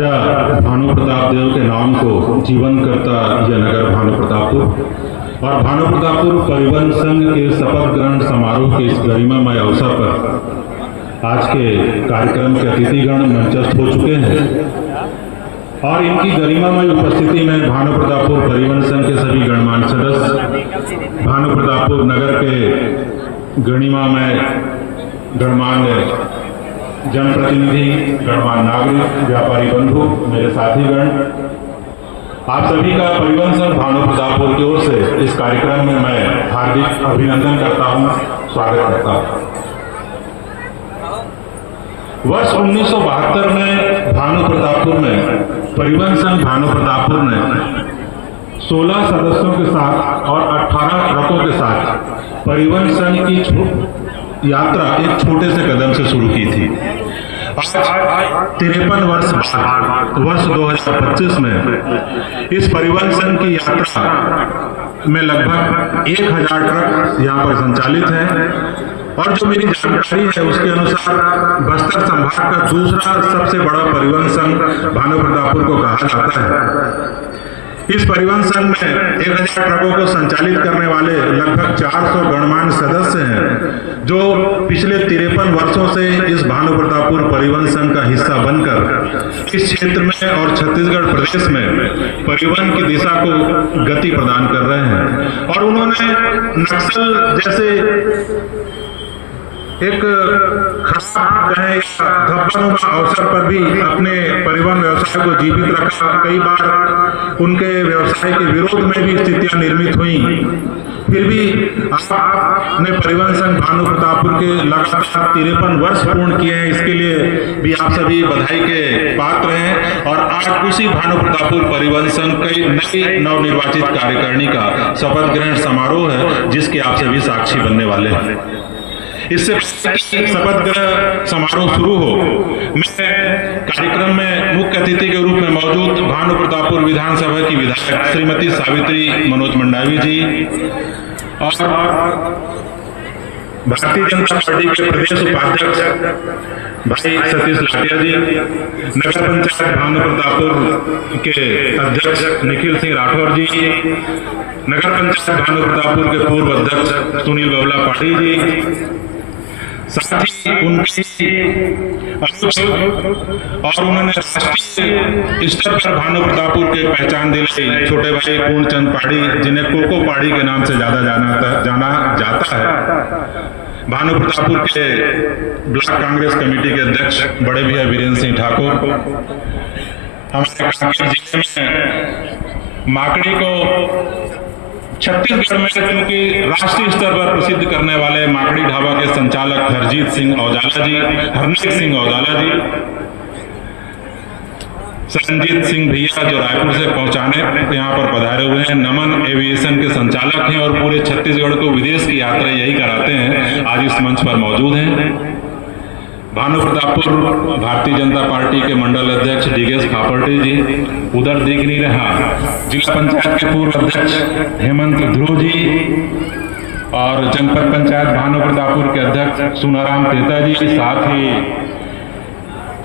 राजा भानु प्रताप देव के नाम को जीवन करता यह नगर भानु प्रतापपुर और भानु प्रतापपुर परिवहन संघ के शपथ ग्रहण समारोह के इस गरिमामय अवसर पर आज के कार्यक्रम के अतिथिगण मंचस्थ हो चुके हैं और इनकी गरिमामय उपस्थिति में भानु प्रतापपुर परिवहन संघ के सभी गणमान्य सदस्य, भानु प्रतापपुर नगर के गरिमामय गणमान्य जनप्रतिनिधि, गणमान्य नागरिक, व्यापारी बंधु, मेरे साथीगण आप सभी का परिवहन संघ भानु प्रतापपुर की ओर से इस कार्यक्रम में मैं हार्दिक अभिनंदन करता हूं, स्वागत करता हूं। वर्ष 1972 में भानु प्रतापपुर में परिवहन संघ भानु प्रतापपुर ने 16 सदस्यों के साथ और 18 ट्रकों के साथ परिवहन संघ की यात्रा एक छोटे से कदम से शुरू की थी। आज 53 वर्ष बाद वर्ष 2025 में इस परिवहन संघ की यात्रा में लगभग 1000 ट्रक यहाँ पर संचालित है और जो मेरी जानकारी है उसके अनुसार बस्तर संभाग का दूसरा सबसे बड़ा परिवहन संघ भानु प्रतापपुर को कहा जाता है। इस परिवहन संघ में 1000 ट्रकों को संचालित करने वाले लगभग 400 गणमान्य सदस्य हैं, जो पिछले 53 वर्षों से इस भानु प्रतापपुर परिवहन संघ का हिस्सा बनकर इस क्षेत्र में और छत्तीसगढ़ प्रदेश में परिवहन की दिशा को गति प्रदान कर रहे हैं। और उन्होंने नक्सल जैसे एक खराब कहें धब्बानुमा अवसर पर भी अपने परिवहन व्यवसाय को जीवित रखा। कई बार उनके व्यवसाय के विरोध में भी स्थितियां निर्मित हुई, फिर भी आपने परिवहन संघ भानु प्रतापपुर के लगातार 53 वर्ष पूर्ण किए हैं। इसके लिए भी आप सभी बधाई के पात्र हैं। और आज उसी भानु प्रतापपुर परिवहन संघ की नई नवनिर्वाचित कार्यकारिणी का शपथ ग्रहण समारोह है, जिसके आप सभी साक्षी बनने वाले हैं। इससे शपथ ग्रहण समारोह शुरू हो, मैं कार्यक्रम में मुख्य अतिथि के रूप में मौजूद भानु प्रतापपुर विधानसभा की विधायक श्रीमती सावित्री मनोज मंडावी जी और भारतीय जनता पार्टी के प्रदेश उपाध्यक्ष भाई सतीश लाटिया जी, नगर पंचायत भानु प्रतापपुर के अध्यक्ष निखिल सिंह राठौर जी, नगर पंचायत भानु प्रतापपुर के पूर्व अध्यक्ष सुनील बबला पाठी जी, साथ ही उनकी और उन्होंने राष्ट्रीय स्तर पर भानु प्रतापपुर के पहचान दिलाई छोटे भाई पूर्णचंद पाड़ी, जिन्हें कोको पाड़ी के नाम से ज्यादा जाना जाता है। भानु प्रतापपुर के ब्लॉक कांग्रेस कमेटी के अध्यक्ष बड़े भैया वीरेंद्र सिंह ठाकुर, हमारे कांकेर जिले में माकड़ी को छत्तीसगढ़ में क्योंकि राष्ट्रीय स्तर पर प्रसिद्ध करने वाले माकड़ी ढाबा के संचालक हरजीत सिंह औजाला जी, हरनेक सिंह औजाला जी, संजीत सिंह भैया जो रायपुर से पहुंचाने यहाँ पर पधारे हुए हैं, नमन एविएशन के संचालक हैं और पूरे छत्तीसगढ़ को विदेश की यात्रा यही कराते हैं, आज इस मंच पर मौजूद हैं। भानु प्रतापपुर भारतीय जनता पार्टी के मंडल अध्यक्ष डीगेश खापर्टी जी, उधर दिख नहीं रहा जिला पंचायत के पूर्व अध्यक्ष हेमंत ध्रुव जी और जनपद पंचायत भानु प्रतापपुर के अध्यक्ष सुनाराम तेता जी, साथ ही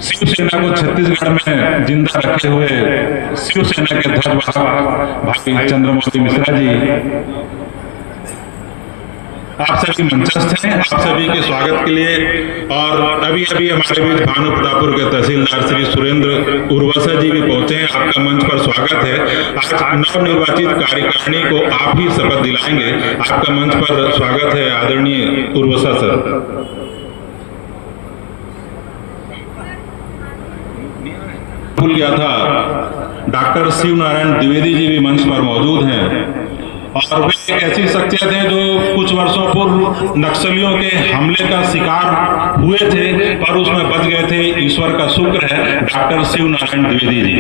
शिवसेना को छत्तीसगढ़ में जिंदा रखे हुए शिवसेना के ध्वजवाहक भाई चंद्रमौली मिश्रा जी, आप सभी मंचस्थ हैं। आप सभी के स्वागत के लिए और अभी अभी हमारे बीच भानु प्रतापपुर के तहसीलदार श्री सुरेंद्र उर्वसा जी भी पहुंचे हैं, आपका मंच पर स्वागत है। आज नवनिर्वाचित कार्यकारिणी को आप ही शपथ दिलाएंगे, आपका मंच पर स्वागत है आदरणीय उर्वसा सर। भूल गया था, डॉक्टर शिव नारायण द्विवेदी जी भी मंच पर मौजूद हैं और वे एक ऐसी शख्सियत हैं जो कुछ वर्षों पूर्व नक्सलियों के हमले का शिकार हुए थे पर उसमें बच गए थे, ईश्वर का शुक्र है। डॉक्टर शिव नारायण द्विवेदी जी।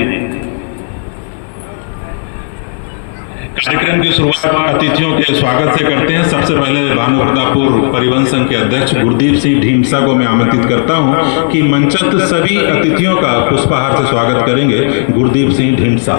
कार्यक्रम की शुरुआत अतिथियों के स्वागत से करते हैं। सबसे पहले भानु प्रतापपुर परिवहन संघ के अध्यक्ष गुरदीप सिंह ढींसा को मैं आमंत्रित करता हूं कि मंचस्थ सभी अतिथियों का पुष्पहार से स्वागत करेंगे। गुरदीप सिंह ढींसा।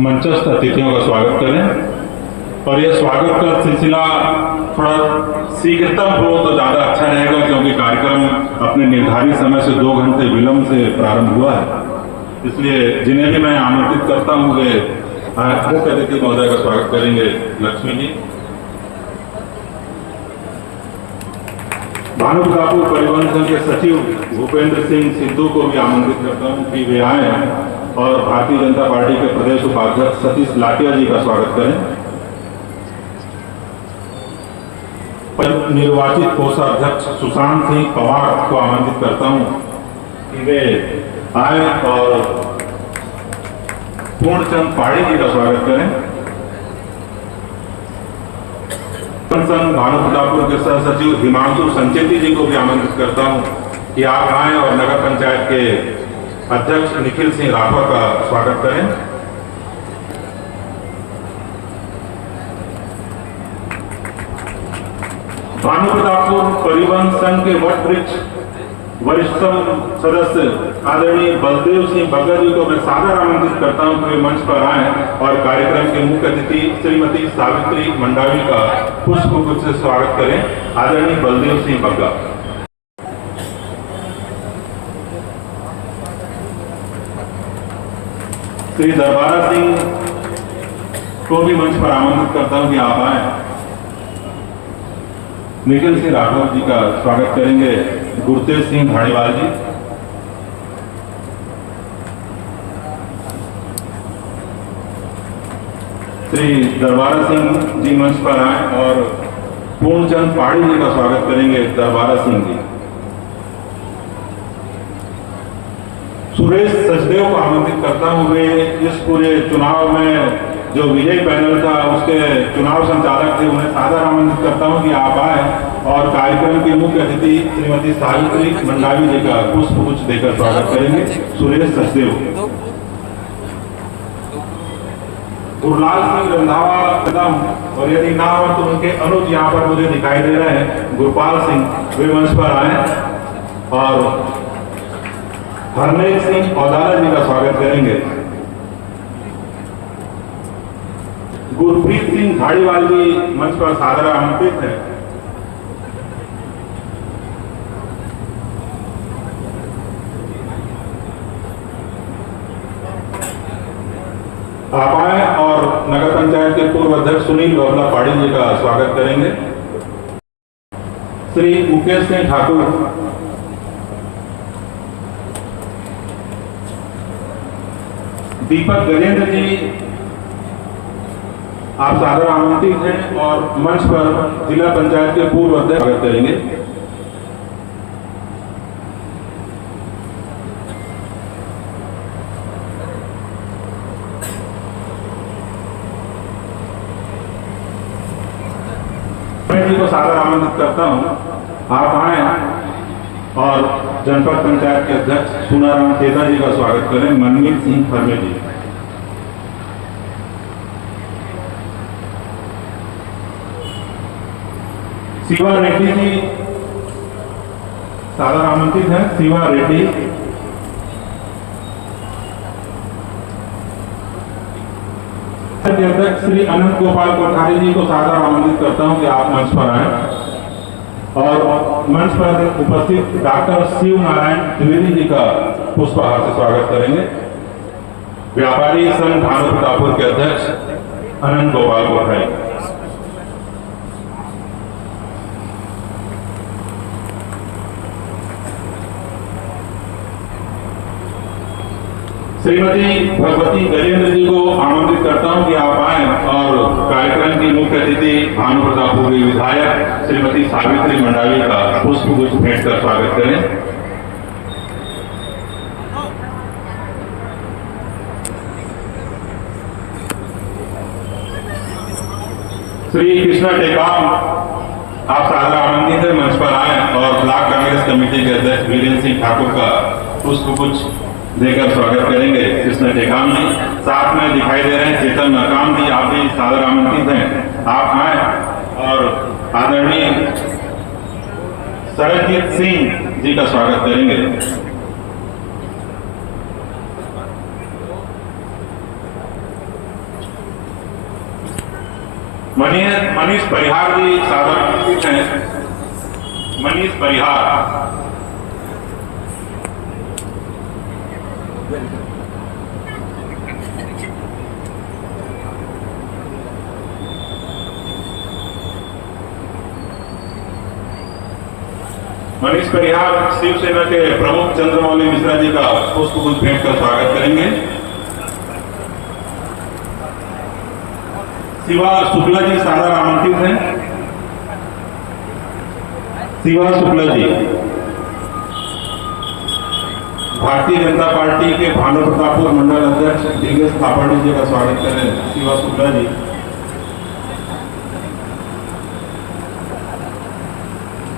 मंचस्थ अतिथियों का स्वागत करें और यह स्वागत का सिलसिला थोड़ा शीघ्रतम हो तो ज्यादा अच्छा रहेगा, क्योंकि कार्यक्रम अपने निर्धारित समय से 2 घंटे विलंब से प्रारंभ हुआ है। इसलिए जिन्हें भी मैं आमंत्रित करता हूं वे मुख्य अतिथि महोदय का स्वागत करेंगे। लक्ष्मी जी, भानु प्रतापपुर परिवहन संघ के सचिव भूपेंद्र सिंह सिद्धू को भी आमंत्रित करता हूं कि वे आए और भारतीय जनता पार्टी के प्रदेश उपाध्यक्ष सतीश लाटिया जी का स्वागत करें। निर्वाचित कोषाध्यक्ष सुशांत सिंह पवार को आमंत्रित करता हूं कि वे आए और पूर्णचंद पाड़ी जी का स्वागत करें। संघ भानु प्रतापपुर के सह सचिव हिमांशु संचेती जी को भी आमंत्रित करता हूं कि आप आए और नगर पंचायत के अध्यक्ष निखिल सिंह राठौर का स्वागत करें। भानु प्रतापपुर परिवहन संघ के वट वृक्ष वरिष्ठतम सदस्य आदरणीय बलदेव सिंह बग्गा जी को मैं सादर आमंत्रित करता हूं कि वे मंच पर आए और कार्यक्रम के मुख्य अतिथि श्रीमती सावित्री मंडावी का पुष्पगुच्छ से स्वागत करें। आदरणीय बलदेव सिंह बग्गा। श्री दरबारा सिंह को भी मंच पर आमंत्रित करता हूं कि आप आए। निखिल सिंह राठौर जी का स्वागत करेंगे गुरतेज सिंह धाड़ीवाल जी। श्री दरबारा सिंह जी मंच पर आए और पूर्णचंद पाड़ी जी का स्वागत करेंगे दरबारा सिंह जी। सुरेश सचदेव को आमंत्रित करता हूं, वे इस पूरे चुनाव में जो विजय पैनल था उसके चुनाव संचालक थे, उन्हें सादर आमंत्रित करता हूं कि आप आए और कार्यक्रम के मुख्य अतिथि श्रीमती सावित्री मंडावी जी का पुष्पगुच्छ देकर स्वागत करेंगे। सुरेश सचदेव। गुरलाल सिंह रंधावा और यदि ना हो तो उनके अनुज यहाँ पर मुझे दिखाई दे रहे हैं, गुरपाल सिंह, वे मंच पर आए और हरनेक सिंह औदाला जी का स्वागत करेंगे। गुरप्रीत सिंह धाड़ीवाल जी मंच पर सादर आमंत्रित है। आप आए और नगर पंचायत के पूर्व अध्यक्ष सुनील बबला पाड़ी जी का स्वागत करेंगे। श्री मुकेश सिंह ठाकुर, दीपक गजेंद्र जी आप सादर आमंत्रित हैं और मंच पर जिला पंचायत के पूर्व अध्यक्ष स्वागत करेंगे। मैं जी को सादर आमंत्रित करता हूं, आप आए और जनपद पंचायत के अध्यक्ष सुनाराम तेजा जी का स्वागत करें। मनमीत सिंह फरमे जी। शिवा रेड्डी जी सादर आमंत्रित हैं। शिवा रेड्डी। अध्यक्ष श्री अनंत गोपाल कोठारी जी को सादर आमंत्रित करता हूं कि आप मंच पर आए और मंच पर उपस्थित डॉक्टर शिव नारायण द्विवेदी जी का पुष्पहार से स्वागत करेंगे। व्यापारी संघ भानु प्रतापपुर के अध्यक्ष अनंत गोपाल कोठारी। श्रीमती भगवती गजेंद्र जी को आमंत्रित करता हूं कि आप आए और कार्यक्रम की मुख्य अतिथि भानु प्रतापपुर की विधायक श्रीमती सावित्री मंडावी का पुष्पगुच्छ भेंट कर स्वागत करें। श्री कृष्णा टेकाम आप सादर आमंत्रित है, मंच पर आए और ब्लॉक कांग्रेस कमेटी के अध्यक्ष वीरेंद्र सिंह ठाकुर का पुष्पगुच्छ देकर स्वागत करेंगे। कृष्ण टेकाम जी साथ में दिखाई दे रहे हैं चेतन मकाम जी, आप भी सादर आमंत्रित हैं, आप आए और आदरणीय सरजीत सिंह जी का स्वागत करेंगे। मनीष परिहार जी सादर आमंत्रित हैं। मनीष परिहार। मनीष परिहार शिवसेना के प्रमुख चंद्रमौली मिश्रा जी का पुष्पगुच्छ भेंट कर स्वागत करेंगे। शिवा शुक्ला जी सादर आमंत्रित हैं। शिवा शुक्ला जी भारतीय जनता पार्टी के भानु प्रतापपुर मंडल अध्यक्ष दिग्गज थापड़ जी का स्वागत करें। शिवा शुक्ला जी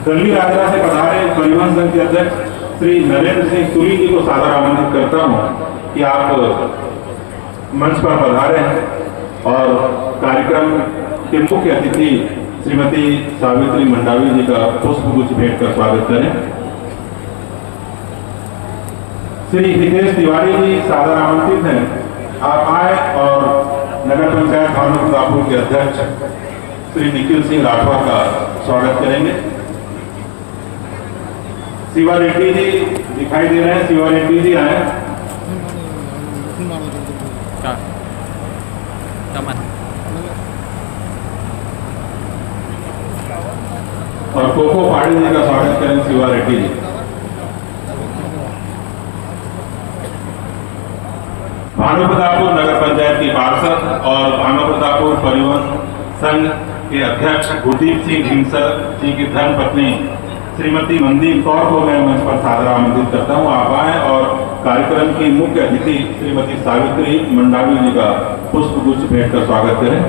दिल्ली राजरा से पधारे परिवहन संघ के अध्यक्ष श्री नरेंद्र सिंह तुली जी को सादर आमंत्रित करता हूं कि आप मंच पर पधारे हैं और कार्यक्रम के मुख्य अतिथि श्रीमती सावित्री मंडावी जी का पुष्पगुच्छ भेंट कर स्वागत करें। श्री हितेश तिवारी जी सादर आमंत्रित हैं। आप आए और नगर पंचायत भानु प्रतापपुर के अध्यक्ष श्री निखिल सिंह राठौर का स्वागत करेंगे। शिवा रेड्डी जी दिखाई दे रहे हैं। शिवा रेड्डी जी आए। और कोको पाड़ी जी का स्वागत करें। शिवा रेड्डी जी भानु प्रतापपुर नगर पंचायत की पार्षद और भानु प्रतापपुर परिवहन संघ के अध्यक्ष गुरदीप सिंह ढींगसर जी की धर्मपत्नी श्रीमती मनदीप कौर को मैं मंच पर सादर आमंत्रित करता हूं। आप आए और कार्यक्रम की मुख्य अतिथि श्रीमती सावित्री मंडावी जी का पुष्पगुच्छ भेंट कर स्वागत करें।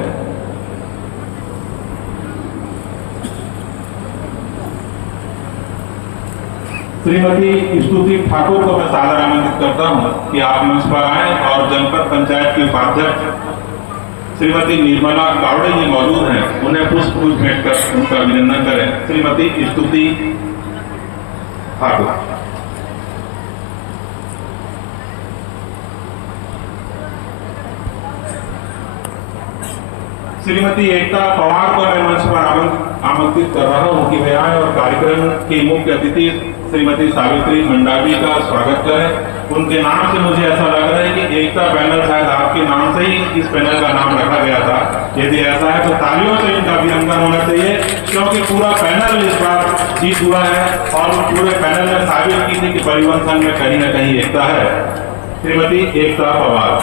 श्रीमती स्तुति ठाकुर को मैं सादर आमंत्रित करता हूं कि आप मंच पर आए और जनपद पंचायत की उपाध्यक्ष श्रीमती निर्मला कावड़े जी मौजूद हैं, उन्हें पुष्पगुच्छ भेंट कर उनका अभिनंदन करें। श्रीमती स्तुति ठाकुर श्रीमती एकता पवार को मैं मंच पर आमंत्रित कर रहा हूं कि वे आए और कार्यक्रम की मुख्य अतिथि श्रीमती सावित्री मंडावी का स्वागत करें। उनके नाम से मुझे ऐसा लग रहा है कि एकता पैनल शायद आपके नाम से ही इस पैनल का नाम रखा गया था। यदि ऐसा है तो तालियों से इनका अभिनंदन होना चाहिए, क्योंकि पूरा पैनल इस बार जीत हुआ है और पूरे पैनल ने साबित की थी कि परिवहन संघ में कहीं न कहीं एकता है। श्रीमती एकता पवार।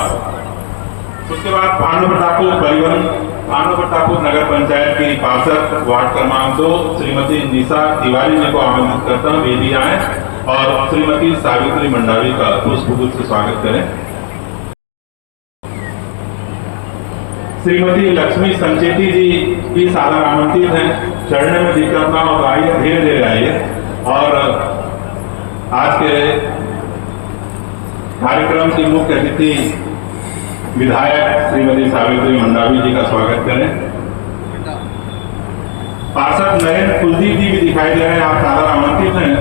उसके बाद भानु प्रतापपुर नगर पंचायत की पार्षद वार्ड क्रमांक 2 श्रीमती निशा तिवारी जी को आमंत्रित करता हूं, वे भी आए और श्रीमती सावित्री मंडावी का पुष्पगुच्छ से स्वागत करें। श्रीमती लक्ष्मी संचेती जी भी सादर आमंत्रित हैं। चढ़ने में दिक्कत ना हो तो आइए, धीरे धीरे आइए और आज के कार्यक्रम की मुख्य अतिथि विधायक श्रीमती सावित्री मंडावी जी का स्वागत करें। पार्षद नरेंद्र कुलदीप जी भी दिखाई दे रहे हैं, आप सादर आमंत्रित हैं।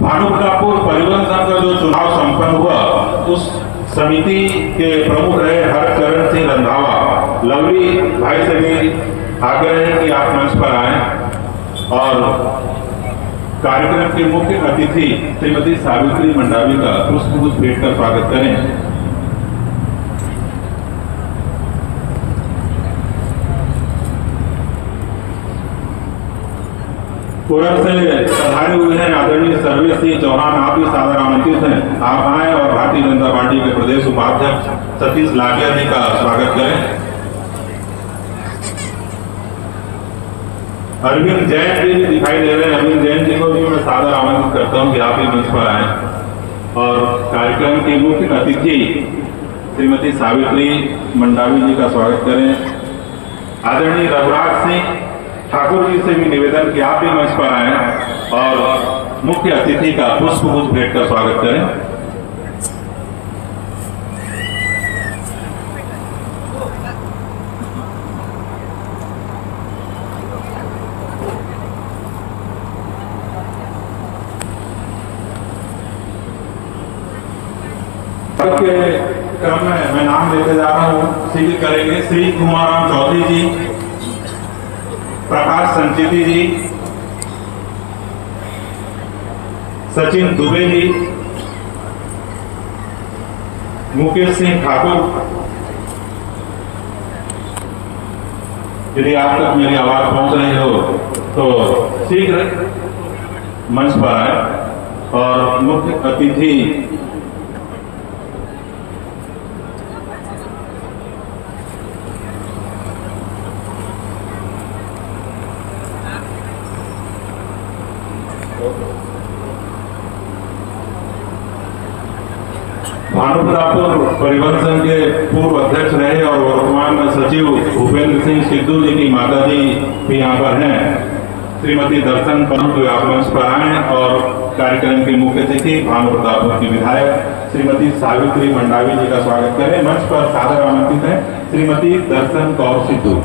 भानु प्रतापपुर परिवहन संघ का जो चुनाव संपन्न हुआ, उस समिति के प्रमुख रहे हरचरण सिंह रंधावा। लवली भाई से भी आग्रह है कि आप मंच पर आए और कार्यक्रम के मुख्य अतिथि श्रीमती सावित्री मंडावी का पुष्पगुच्छ भेंट कर स्वागत करें। कोरल से पधारे हुए हैं आदरणीय सर्वेश सिंह चौहान, आप भी सादर आमंत्रित हैं। आप आए और भारतीय जनता पार्टी के प्रदेश उपाध्यक्ष सतीश लाकिया जी का स्वागत करें। अरविंद जैन जी भी दिखाई दे रहे हैं। अरविंद जैन जी को भी मैं सादर आमंत्रित करता हूं कि आप भी मंच पर आए और कार्यक्रम के मुख्य अतिथि श्रीमती सावित्री मंडावी जी का स्वागत करें। आदरणीय रघुराज सिंह ठाकुर जी से भी निवेदन कि आप भी मंच पर आए और मुख्य अतिथि का पुष्पगुच्छ भेंट कर स्वागत करें। के क्रम में मैं नाम लेते जा रहा हूं, सील करेंगे श्री कुमाराम चौधरी जी, प्रकाश संचेती जी, सचिन दुबे जी, मुकेश सिंह ठाकुर, यदि आप तक मेरी आवाज पहुंच रही हो तो शीघ्र मंच पर आए और मुख्य अतिथि भानु प्रतापपुर परिवहन संघ के पूर्व अध्यक्ष रहे और वर्तमान सचिव भूपेंद्र सिंह सिद्धू जी की माता जी भी यहाँ पर हैं। श्रीमती दर्शन पंत आप मंच पर आए और कार्यक्रम के मुख्य अतिथि भानु प्रतापपुर की विधायक श्रीमती सावित्री मंडावी जी का स्वागत करें। मंच पर सादर आमंत्रित है श्रीमती दर्शन कौर सिद्धू।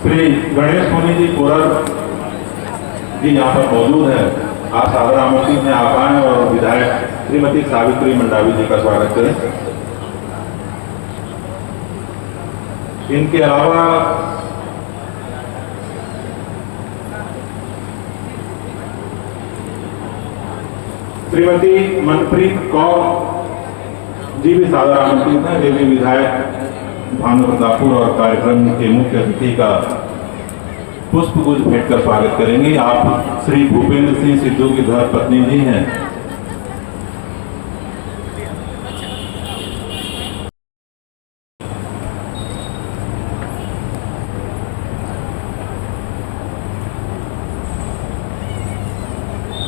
श्री गणेश मुनि जी पुरर जी यहाँ पर मौजूद है। आप सादर आमंत्रित हैं, आप आए और विधायक श्रीमती सावित्री मंडावी जी का स्वागत करें। इनके अलावा श्रीमती मनप्रीत कौर जी भी सादर आमंत्रित हैं। वे भी विधायक भानु प्रतापपुर और कार्यक्रम के मुख्य अतिथि का पुष्प गुच्छ भेंट कर स्वागत करेंगे। आप श्री भूपेंद्र सिंह सिद्धू की धर्मपत्नी जी हैं।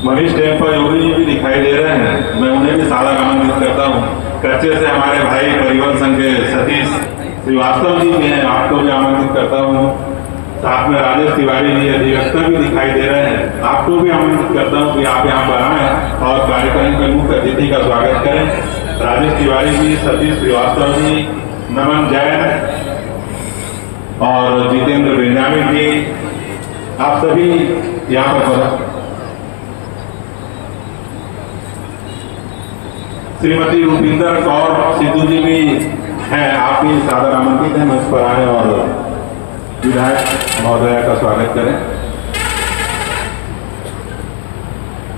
मनीष टेम्पा योगी जी भी दिखाई दे रहे हैं, मैं उन्हें भी सादर आमंत्रित करता हूँ। कच्चे से हमारे भाई परिवहन संघ के सतीश श्रीवास्तव जी भी हैं, आपको भी आमंत्रित करता हूँ। साथ में राजेश तिवारी जी अधिवक्ता भी दिखाई दे रहे हैं, आपको भी आमंत्रित करता हूँ कि आप यहाँ पर आएं और कार्यक्रम के मुख्य अतिथि का स्वागत करें। राजेश तिवारी जी, सतीश श्रीवास्तव जी, नमन जैन और जितेंद्र बेंजामिन जी, आप सभी यहाँ पर। श्रीमती रूपिंदर कौर सिद्धू जी भी हैं, आप भी सादर आमंत्रित हैं, मंच पर आए और विधायक महोदया का स्वागत करें।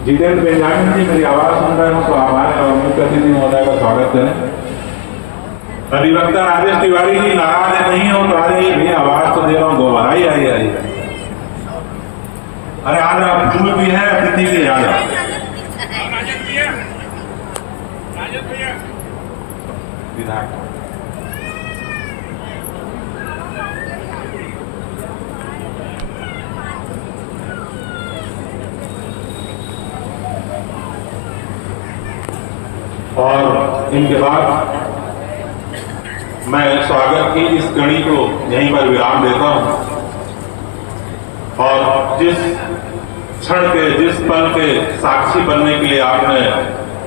जितेंद्र बेंजामिन जी मेरी आवाज सुन रहे हो तो आप आए और मुख्य अतिथि महोदया का स्वागत करें। अधिवक्ता राजेश तिवारी जी नाराज नहीं हो तो आ जाइए भैया, आवाज तो दे रहा हूँ दोबारा। आइए अरे आज फूल भी है अतिथि के, आ जाओ। विधायक और इनके बाद मैं स्वागत की इस कड़ी को यहीं पर विराम देता हूं और जिस क्षण के, जिस पल के साक्षी बनने के लिए आपने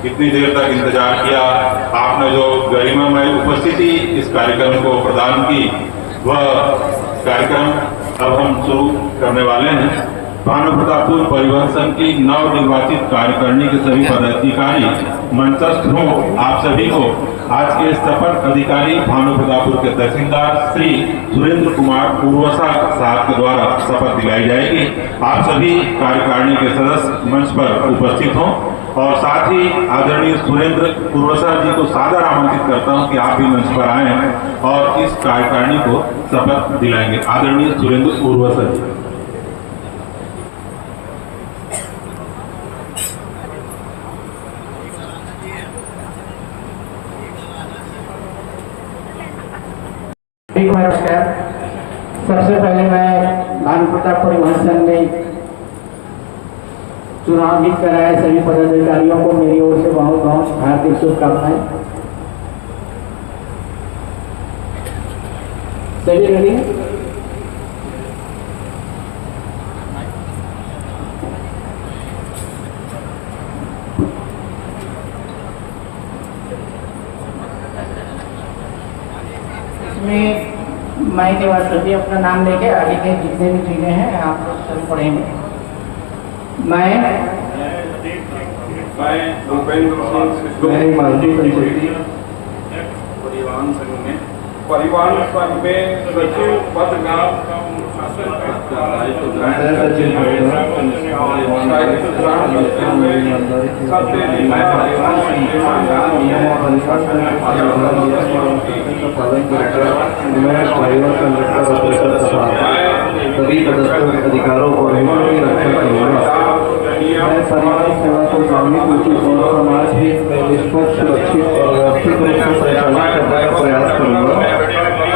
इतनी देर तक इंतजार किया, आपने जो गरिमामय उपस्थिति इस कार्यक्रम को प्रदान की, वह कार्यक्रम अब हम शुरू करने वाले हैं। भानु प्रतापपुर परिवहन संघ की नवनिर्वाचित कार्यकारिणी के सभी पदाधिकारी मंचस्थ हों। आप सभी को आज के शपथ अधिकारी भानु प्रतापपुर के तहसीलदार श्री सुरेंद्र कुमार पूर्वसा साहब के द्वारा शपथ दिलाई जाएगी। आप सभी कार्यकारिणी के सदस्य मंच पर उपस्थित हों और साथ ही आदरणीय सुरेंद्र पूर्वसा जी को सादर आमंत्रित करता हूं कि आप भी मंच पर आए और इस कार्यकारिणी को शपथ दिलाएंगे। आदरणीय सुरेंद्र पूर्वसा जी। नमस्कार। सबसे पहले मैं भानु प्रताप परिवहन संघ में चुनाव जीत कर आए सभी पदाधिकारियों को मेरी ओर से बहुत बहुत हार्दिक शुभकामनाएं। सभी रेडी? इसमें मैं के बाद सभी अपना नाम लेके आगे के जितने भी चीजें हैं आप लोग सभी पढ़ेंगे। मैं भूपेंद्र सिंह सिद्धू मैं हिमांशु पंचेती परिवहन संघ में परिवहन संघ में सचिव पद का दायित्व ग्रहण मैं सचिव पद का दायित्व ग्रहण करते हुए सत्य नियमों परिवहन संघ के नियमों और अनुशासन के पालन करकर मैं ड्राइवर कंडक्टर ऑपरेटर तथा सभी सदस्यों अधिकारों और हितों की रक्षा करूंगा। मैं परिवहन सेवा को धार्मिक उचित और समाज हित में निष्पक्ष सुरक्षित और व्यवस्थित रूप से संचालित करने का प्रयास करूंगा।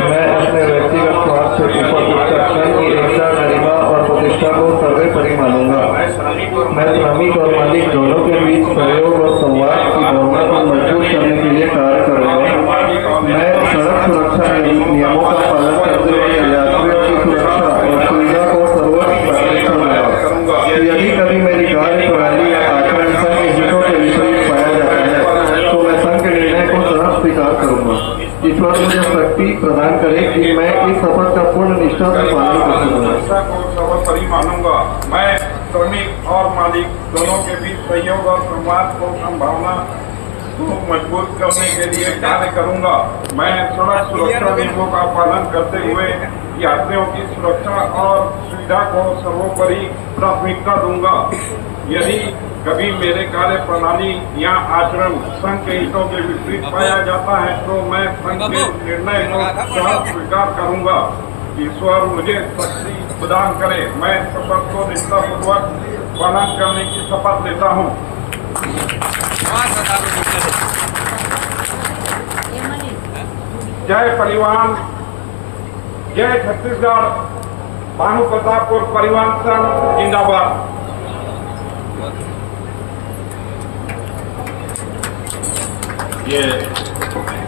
मैं अपने व्यक्तिगत स्वार्थ से ऊपर उठकर संघ की एकता, गरिमा और प्रतिष्ठा को सर्वोपरि मानूंगा। मैं श्रमिक और मालिक दोनों के बीच सहयोग और संवाद की भावना को मजबूत करने के लिए कार्य करूंगा। मैं सड़क सुरक्षा नियमों का पालन करते हुए यात्रियों की सुरक्षा और सुविधा को सर्वोच्च प्राथमिकता दूंगा। यदि कभी मेरी कार्य प्रणाली या आचरण संघ के हितों के विपरीत पाया जाता है तो मैं संघ के निर्णय को सहर्ष स्वीकार करूंगा। ईश्वर मुझे शक्ति प्रदान करे कि मैं इस शपथ का पूर्ण निष्ठा से पालन कर सकूंगा। को सर्वोपरि मानूंगा। मैं श्रमिक और मालिक दोनों के बीच सहयोग और संवाद को संभावना को मजबूत करने के लिए कार्य करूंगा। मैं सड़क सुरक्षा नियमों का पालन करते हुए यात्रियों की सुरक्षा और सुविधा को सर्वोपरि प्राथमिकता दूंगा। यदि कभी मेरे कार्य प्रणाली या आचरण संघ के हितों के विपरीत पाया जाता है तो मैं संघ के निर्णय को सहर्ष स्वीकार करूंगा। ईश्वर मुझे शक्ति प्रदान करे। मैं शपथ को निष्ठापूर्वक पालन करने की शपथ लेता हूँ। जय परिवहन, जय छत्तीसगढ़, भानु प्रतापपुर परिवहन संघ जिंदाबाद। ये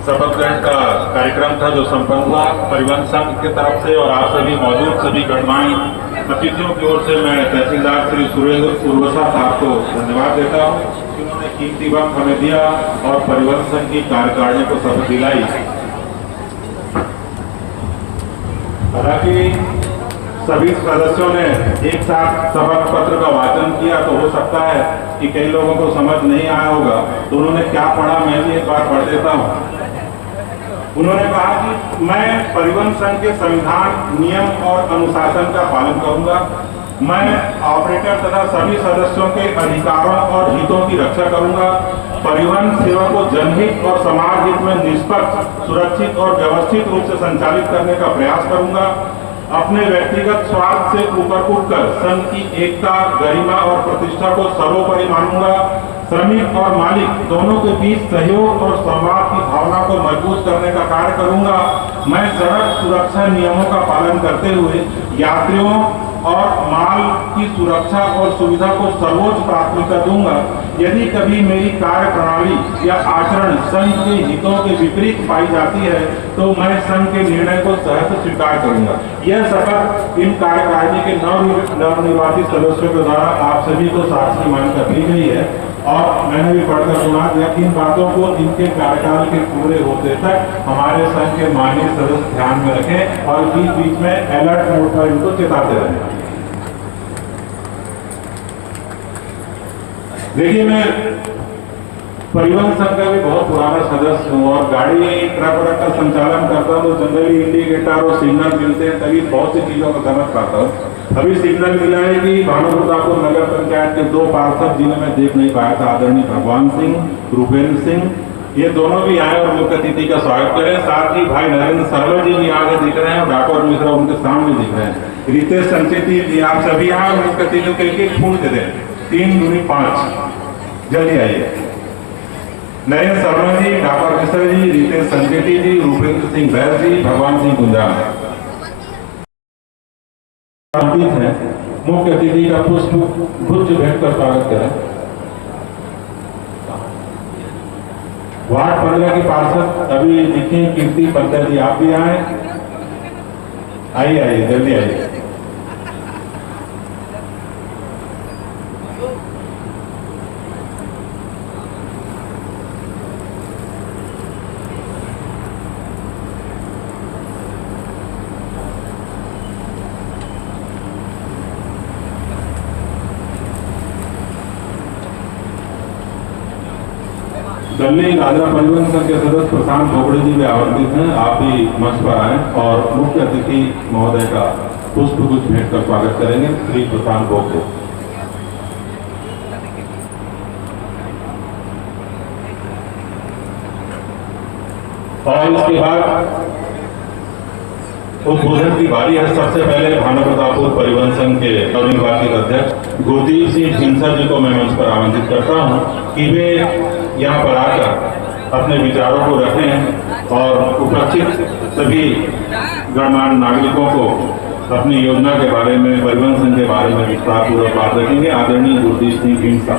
शपथ ग्रहण का कार्यक्रम था जो संपन्न हुआ परिवहन संघ की तरफ से, और आप सभी मौजूद सभी गणमान्य अतिथियों की ओर से मैं तहसीलदार श्री सुरेंद्र उर्वसा साहब को धन्यवाद देता हूँ कि उन्होंने कीमती वक्त हमें दिया और परिवहन संघ की कार्यकारिणी को शपथ दिलाई। हालांकि सभी सदस्यों ने एक साथ शपथ पत्र का वाचन किया तो हो सकता है कि कई लोगों को समझ नहीं आया होगा, तो उन्होंने क्या पढ़ा मैं भी एक बार पढ़ देता हूँ। उन्होंने कहा कि मैं परिवहन संघ के संविधान, नियम और अनुशासन का पालन करूंगा। मैं ऑपरेटर तथा सभी सदस्यों के अधिकारों और हितों की रक्षा करूंगा। परिवहन सेवा को जनहित और समाज हित में निष्पक्ष, सुरक्षित और व्यवस्थित रूप से संचालित करने का प्रयास करूंगा। अपने व्यक्तिगत स्वार्थ से ऊपर उठकर संघ की एकता, गरिमा और प्रतिष्ठा को सर्वोपरि मानूंगा। श्रमिक और मालिक दोनों के बीच सहयोग और संवाद की भावना को मजबूत करने का कार्य करूंगा। मैं सड़क सुरक्षा नियमों का पालन करते हुए यात्रियों और माल की सुरक्षा और सुविधा को सर्वोच्च प्राथमिकता दूंगा। यदि कभी मेरी कार्य प्रणाली या आचरण संघ के हितों के विपरीत पाई जाती है तो मैं संघ के निर्णय को सहर्ष स्वीकार करूंगा। यह शपथ इन कार्यकारिणी के नवनिर्वाचित सदस्यों के द्वारा आप सभी को साक्षी मानकर दी गई है, और मैंने भी पढ़कर सुना दिया। इन बातों को इनके कार्यकाल के पूरे होते तक हमारे संघ के माननीय सदस्य ध्यान में रखें और बीच बीच में अलर्ट मोड पर इनको चेताते रहें। देखिए, मैं परिवहन संघ का भी बहुत पुराना सदस्य हूँ और गाड़ी ट्रक व्रक का संचालन करता हूँ तो जनरली इंडिकेटर और सिग्नल मिलते हैं, तभी बहुत सी चीजों को समझ पाता हूँ। अभी सिग्नल मिला है कि भानु प्रतापपुर नगर पंचायत के 2 पार्षद जिन्हें मैं देख नहीं पाया था, आदरणीय भगवान सिंह, रूपेंद्र सिंह, ये दोनों भी आए और मुख्य अतिथि का स्वागत करें। साथ ही भाई नरेंद्र सर्वर जी भी आगे दिख रहे हैं और डाकोर मिश्रा उनके सामने दिख रहे हैं। रितेश संचेती जी आप सभी यहाँ और मुख्य अतिथियों के एक फूल दे दें। 3 दूनी 5, जल्दी आइए। नरेंद्र सर्वर जी, डाकोर मिश्रा जी, रितेश संचेती जी, रूपेंद्र सिंह बैस जी, भगवान सिंह गुंजाल है। मुख्य अतिथि का पुष्प गुच्छ भेंट कर स्वागत करें। वार्ड 15 के पार्षद अभी दिखे कीर्ति पंडित जी, आप भी आए, आइए जल्दी आइए। दल्ली दादरा परिवहन संघ के सदस्य प्रशांत भोगड़े जी भी आवर्तित हैं। आप भी मंच पर आए और मुख्य अतिथि महोदय का पुष्प गुच्छ भेंट कर स्वागत करेंगे। श्री प्रशांत भोगड़े। और इसके बाद उद्बोधन की बारी है। सबसे पहले भानु प्रतापपुर परिवहन संघ के नवनिर्वाचित अध्यक्ष गुरदीप सिंह ढींसा जी को मैं मंच पर आमंत्रित करता हूं कि वे यहाँ पर आकर अपने विचारों को रखें और उपस्थित सभी गणमान्य नागरिकों को अपनी योजना के बारे में, परिवहन संघ के बारे में विस्तार पूर्वक बात रखेंगे। आदरणीय गुरदीप सिंह ढींसा।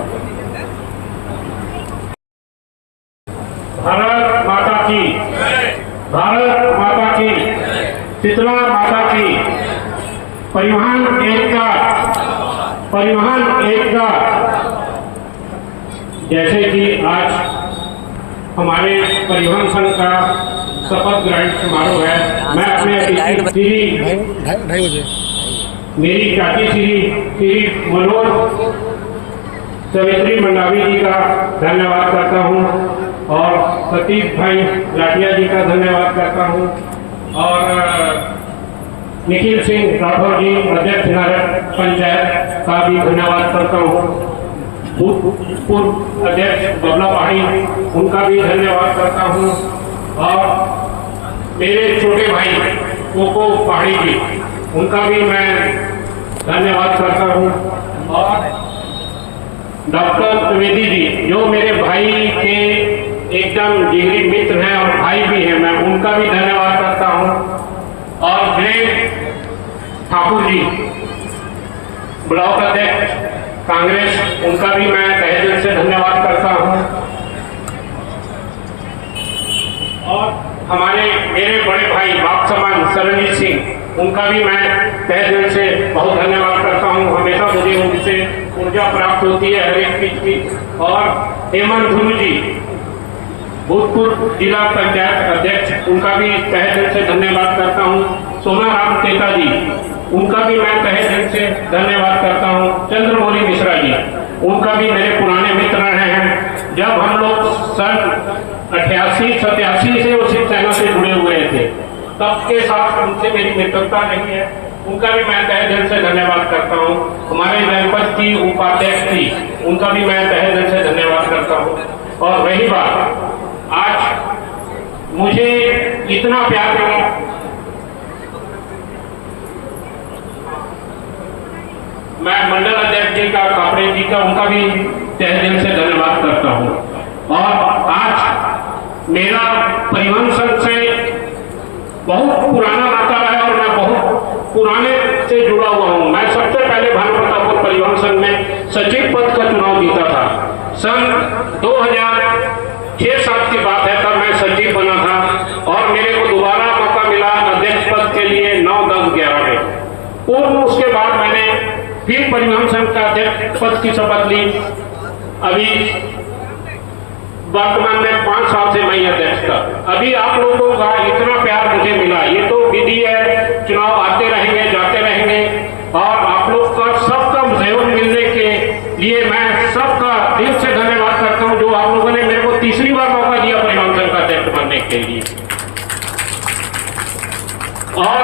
भारत माता की, भारत माता की, शीतला माता की। परिवहन एकता, परिवहन एकता। जैसे कि आज हमारे परिवहन संघ का शपथ ग्रहण समारोह है, मैं अपने अतिथि श्री मेरी चाची श्री मनोज सवित्री मंडावी जी का धन्यवाद करता हूँ और सतीश भाई लाटिया जी का धन्यवाद करता हूँ और निखिल सिंह राठौर जी अध्यक्ष नारद पंचायत का भी धन्यवाद करता हूँ। भूतपूर्व अध्यक्ष बबला पहाड़ी, उनका भी धन्यवाद करता हूँ और मेरे छोटे भाई कोको पहाड़ी जी, उनका भी मैं धन्यवाद करता हूँ और डॉक्टर त्रिवेदी जी जो मेरे भाई के एकदम जिगरी मित्र हैं और भाई भी हैं, मैं उनका भी धन्यवाद करता हूं और ग्रेट ठाकुर जी ब्लॉक अध्यक्ष कांग्रेस, उनका भी मैं तहे दिल से धन्यवाद करता हूं और हमारे मेरे बड़े भाई बाप समान सरनजीत सिंह, उनका भी मैं तहे दिल से बहुत धन्यवाद करता हूं। हमेशा मुझे उनसे ऊर्जा प्राप्त होती है हर एक चीज की। और हेमंत धुनु जी भूतपूर्व जिला पंचायत अध्यक्ष, उनका भी तहे दिल से धन्यवाद करता हूँ। सोनाराम तेता जी, उनका भी मैं तहे दिल से धन्यवाद करता हूँ। चंद्रमौली मिश्रा जी, उनका भी मेरे पुराने मित्र रहे हैं। जब हम लोग सन 88-87 से उसी सेना से जुड़े हुए थे, तब के साथ उनसे मेरी मित्रता नहीं है, उनका भी मैं तहे दिल से धन्यवाद करता हूँ। हमारे जनपद की उपाध्यक्ष थी, उनका भी मैं तहे दिल से धन्यवाद करता हूँ। और रही बात आज मुझे इतना प्यार मिला, मैं मंडल अध्यक्ष जी का, कापड़े जी का, उनका भी तहे दिल से धन्यवाद करता हूँ। और आज मेरा परिवहन संघ से बहुत पुराना नाता रहा है और मैं बहुत पुराने से जुड़ा हुआ हूँ। मैं सबसे पहले भानु प्रतापपुर परिवहन संघ में सचिव पद का चुनाव जीता था। सन 2006-7 की बात है, तब मैं सचिव बना था और मेरे को दोबारा मौका मिला अध्यक्ष पद के लिए 9, 10, 11 में। पूर्व उसके बाद मैंने फिर परिवहन संघ का अध्यक्ष पद की शपथ ली। अभी वर्तमान में 5 साल से मैं अध्यक्ष था। अभी आप लोगों का इतना प्यार मुझे मिला, ये तो विधि है, चुनाव आते रहेंगे जाते रहेंगे और आप लोग का सबका सहयोग मिलने के लिए मैं सबका दिल से धन्यवाद करता हूं, जो आप लोगों ने मेरे को तीसरी बार मौका दिया परिवहन संघ का अध्यक्ष बनने के लिए। और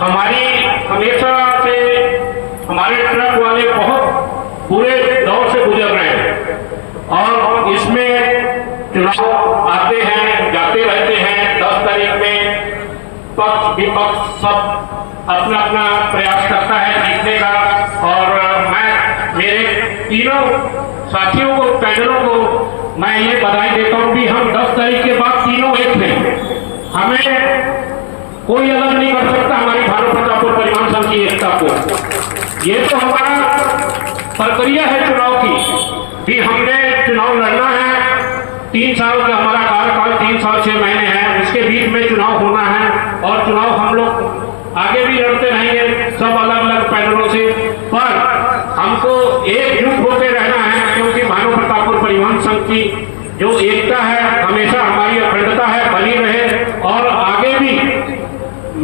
हमारी हमेशा से हमारे ट्रक वाले बहुत बुरे दौर से गुजर रहे हैं और इसमें चुनाव आते हैं जाते रहते हैं। 10 तारीख में पक्ष विपक्ष सब अपना अपना प्रयास करता है जीतने का और मैं मेरे तीनों साथियों को, पैनलों को मैं ये बधाई देता हूँ कि हम 10 तारीख के बाद तीनों एक थे। हमें कोई अलग नहीं कर सकता हमारी भानु प्रतापपुर परिवहन संघ की एकता को। ये तो हमारा प्रक्रिया है चुनाव की भी हमने चुनाव लड़ना है। 3 साल का हमारा कार्यकाल 3 साल 6 महीने है, इसके बीच में चुनाव होना है और चुनाव हम लोग आगे भी लड़ते रहेंगे सब अलग अलग पैनलों से, पर हमको एकजुट होते रहना है क्योंकि भानु प्रतापपुर परिवहन संघ की जो एकता है हमेशा हमारी अखंडता है बनी रहे और आगे भी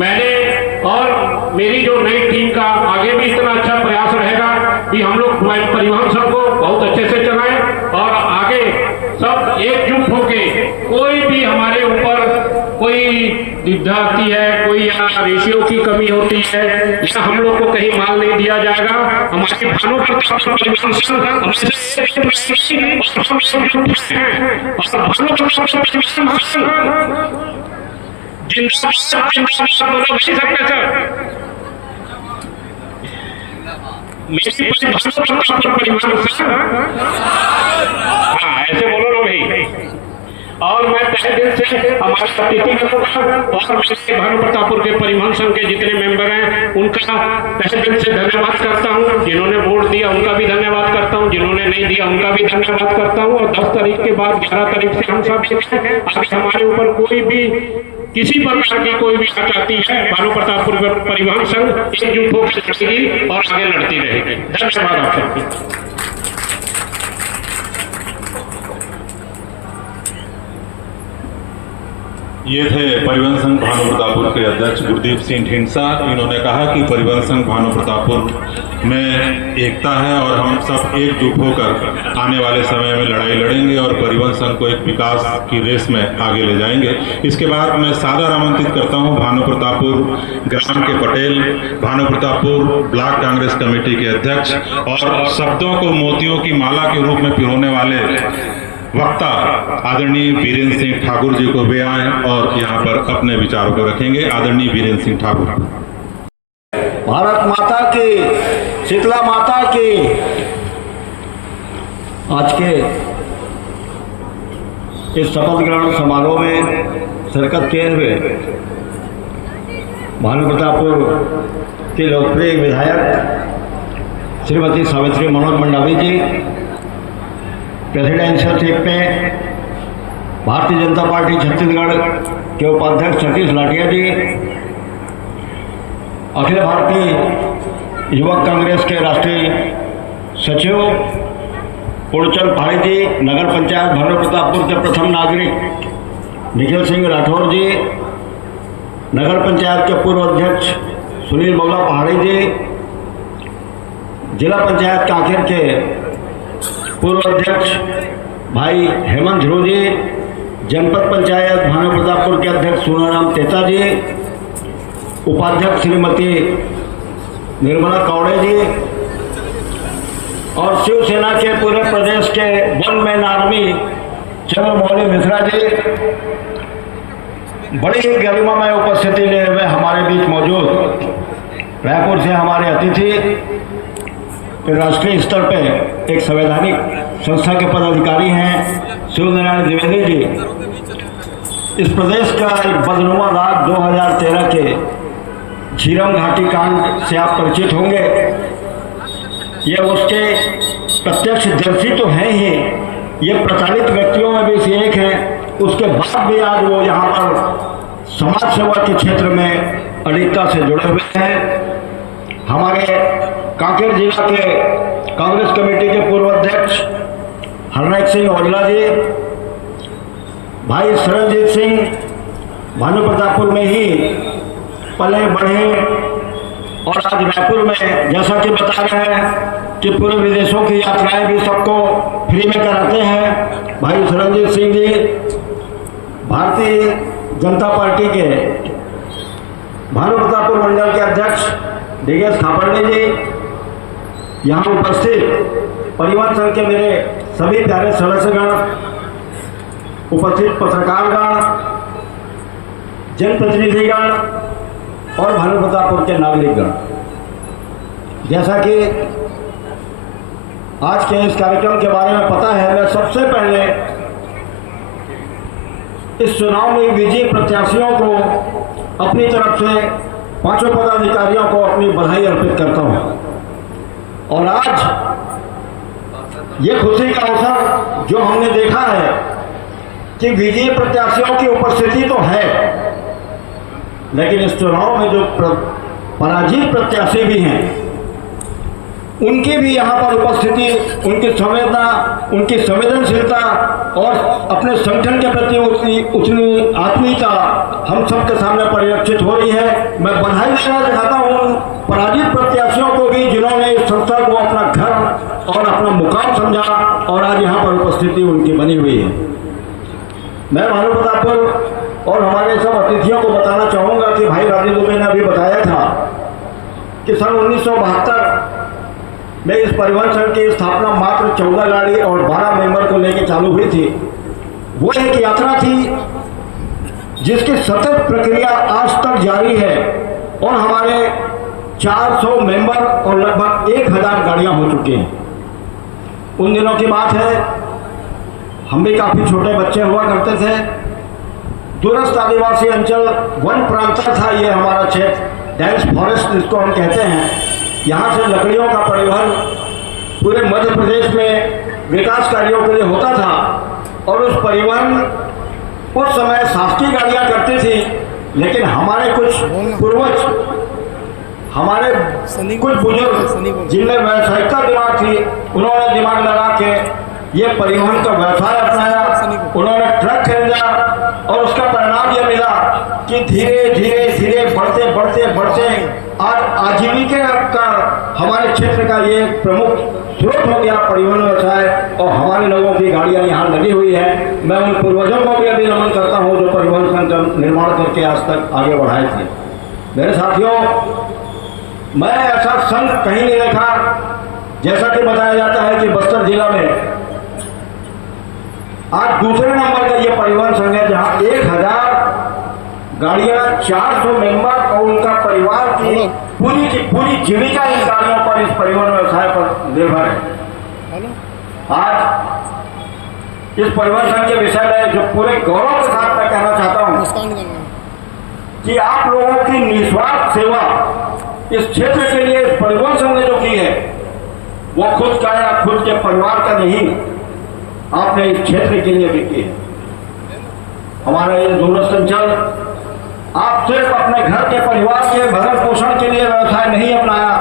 मैंने और मेरी जो नई टीम का आगे भी इतना अच्छा प्रयास रहेगा कि हम लोग परिवहन संघ को बहुत अच्छे से चलाएं और आगे सब एकजुट आती है, कोई यहाँ रेशियो की कमी होती है, या हम लोग को कहीं माल नहीं दिया जाएगा। हमारी भानु प्रताप परिवहन संघ हाँ ऐसे बोलो ना भाई। और मैं तहे दिल से हमारे अतिथि और भानु प्रतापपुर के परिवहन संघ के जितने मेंबर हैं उनका तहे दिल से धन्यवाद करता हूं। जिन्होंने वोट दिया उनका भी धन्यवाद करता हूं, जिन्होंने नहीं दिया उनका भी धन्यवाद करता हूं। और 10 तारीख के बाद 11 तारीख से हम सब आगे हमारे ऊपर कोई भी किसी प्रकार की कोई भी आँच आती है, भानु प्रतापपुर परिवहन संघ एकजुट होकर लड़ेगी और आगे लड़ती रहेगी। धन्यवाद आप सबको। ये थे परिवहन संघ भानु प्रतापपुर के अध्यक्ष गुरदीप सिंह ढींडसा। इन्होंने कहा कि परिवहन संघ भानु प्रतापपुर में एकता है और हम सब एकजुट होकर आने वाले समय में लड़ाई लड़ेंगे और परिवहन संघ को एक विकास की रेस में आगे ले जाएंगे। इसके बाद मैं सादर आमंत्रित करता हूं भानु प्रतापपुर ग्राम के पटेल, भानु प्रतापपुर ब्लॉक कांग्रेस कमेटी के अध्यक्ष और शब्दों को मोतियों की माला के रूप में पिरोने वाले वक्ता आदरणीय वीरेंद्र सिंह ठाकुर जी को वे आए और यहाँ पर अपने विचारों को रखेंगे। आदरणीय वीरेंद्र सिंह ठाकुर। भारत माता की, शीतला माता की। आज के इस शपथ ग्रहण समारोह में शिरकत किए हुए भानु प्रतापपुर के लोकप्रिय विधायक श्रीमती सावित्री मनोज मंडावी जी, प्रेसिडेंशियल सीट पे भारतीय जनता पार्टी छत्तीसगढ़ के उपाध्यक्ष सतीश लाठिया जी, अखिल भारतीय युवक कांग्रेस के राष्ट्रीय सचिव पूर्णचंद पहाड़ी जी, नगर पंचायत भानु प्रतापपुर के प्रथम नागरिक निखिल सिंह राठौर जी, नगर पंचायत के पूर्व अध्यक्ष सुनील बगला पहाड़ी जी, जिला पंचायत कांकेर के पूर्व अध्यक्ष भाई हेमंत ध्रुव जी, जनपद पंचायत भानु प्रतापपुर के अध्यक्ष सोनाराम तेता जी, उपाध्यक्ष श्रीमती निर्मला कौड़े जी और शिवसेना के पूरे प्रदेश के one man army Chandramouli Mishra ji, बड़ी ही गरिमामय उपस्थिति लिए हुए हमारे बीच मौजूद रायपुर से हमारे अतिथि राष्ट्रीय स्तर पे एक संवैधानिक संस्था के पदाधिकारी हैं शिवनारायण द्विवेदी जी। इस प्रदेश का एक बदनुमा राग 2013 के झीरम घाटी कांड से आप परिचित होंगे। ये उसके प्रत्यक्षदर्शी तो हैं ही, ये प्रताड़ित व्यक्तियों में भी से एक हैं। उसके बाद भी आज वो यहाँ पर समाज सेवा के क्षेत्र में अडिगता से जुड़े हुए हैं। हमारे कांकेर जिला के कांग्रेस कमेटी के पूर्व अध्यक्ष हरनायक सिंह औजला जी, भाई शरणजीत सिंह भानु प्रतापपुर में ही पले बढ़े और आज रायपुर में जैसा कि बता रहे हैं कि पूरे विदेशों की यात्राएं भी सबको फ्री में कराते हैं। भाई शरणजीत सिंह जी भारतीय जनता पार्टी के भानु प्रतापपुर मंडल के अध्यक्ष डीएस खापड़े जी, यहाँ उपस्थित परिवहन संघ के मेरे सभी प्यारे सदस्यगण, उपस्थित पत्रकारगण, जनप्रतिनिधिगण और भानु प्रतापपुर के नागरिकगण। जैसा कि आज के इस कार्यक्रम के बारे में पता है, मैं सबसे पहले इस चुनाव में विजयी प्रत्याशियों को अपनी तरफ से पांचों पदाधिकारियों को अपनी बधाई अर्पित करता हूं। और आज ये खुशी का अवसर जो हमने देखा है कि विजयी प्रत्याशियों की उपस्थिति तो है, लेकिन इस चुनाव में जो पराजित प्रत्याशी भी हैं उनकी भी यहाँ पर उपस्थिति, उनकी संवेदना, उनकी संवेदनशीलता और अपने संगठन के प्रति उतनी आत्मीयता हम सबके सामने परिलक्षित हो रही है। मैं बधाई देना चाहता हूँ पराजित प्रत्याशियों को भी, जिन्होंने इस संस्था को अपना घर और अपना मुकाम समझा और आज यहाँ पर उपस्थिति उनकी बनी हुई है। मैं भानु प्रतापपुर और हमारे सब अतिथियों को बताना चाहूँगा कि सन 1972 में इस परिवहन संघ की स्थापना मात्र 14 गाड़ी और 12 मेंबर को लेकर चालू हुई थी। वो एक यात्रा थी जिसकी सतत प्रक्रिया आज तक जारी है और हमारे 400 मेंबर और लगभग 1000 गाड़ियां हो चुकी हैं। उन दिनों की बात है, हम भी काफ़ी छोटे बच्चे हुआ करते थे। दूरस्थ आदिवासी अंचल वन प्रांत था ये हमारा क्षेत्र, डेंस फॉरेस्ट जिसको हम कहते हैं। यहाँ से लकड़ियों का परिवहन पूरे मध्य प्रदेश में विकास कार्यों के लिए होता था और उस परिवहन उस समय शासकीय गाड़ियाँ करती थी, लेकिन हमारे कुछ पूर्वज, हमारे कुछ बुजुर्ग जिनमें व्यावसायिकता दिमाग थी, उन्होंने दिमाग लगा के ये परिवहन का व्यवसाय अपनाया। उन्होंने ट्रक खरीदा और उसका परिणाम यह मिला कि धीरे धीरे धीरे बढ़ते बढ़ते बढ़ते आज आजीविका का हमारे क्षेत्र का ये प्रमुख स्रोत हो गया परिवहन व्यवसाय और हमारे लोगों की गाड़ियां यहाँ लगी हुई है। मैं उन पूर्वजों को भी अभी नमन करता हूँ जो परिवहन संघ का निर्माण करके आज तक आगे बढ़ाए थे। मेरे साथियों, मैं ऐसा संघ कहीं नहीं देखा। जैसा कि बताया जाता है कि बस्तर जिला में आज दूसरे नंबर का ये परिवहन संघ है जहाँ 1000 गाड़ियां, 400 मेंबर और उनका परिवार की पूरी जीविका इन गाड़ियों पर, इस परिवहन व्यवसाय पर निर्भर है। आज इस परिवहन संघ के विषय में जो पूरे गौरव के साथ मैं कहना चाहता हूं कि आप लोगों की निस्वार्थ सेवा इस क्षेत्र के लिए इस परिवहन संघ ने जो की है वो खुद का या खुद के परिवार का नहीं, आपने इस क्षेत्र के लिए भी की है। हमारा ये दूरस्थ अंचल आप सिर्फ अपने घर के परिवार के भरण पोषण के लिए व्यवसाय नहीं अपनाया,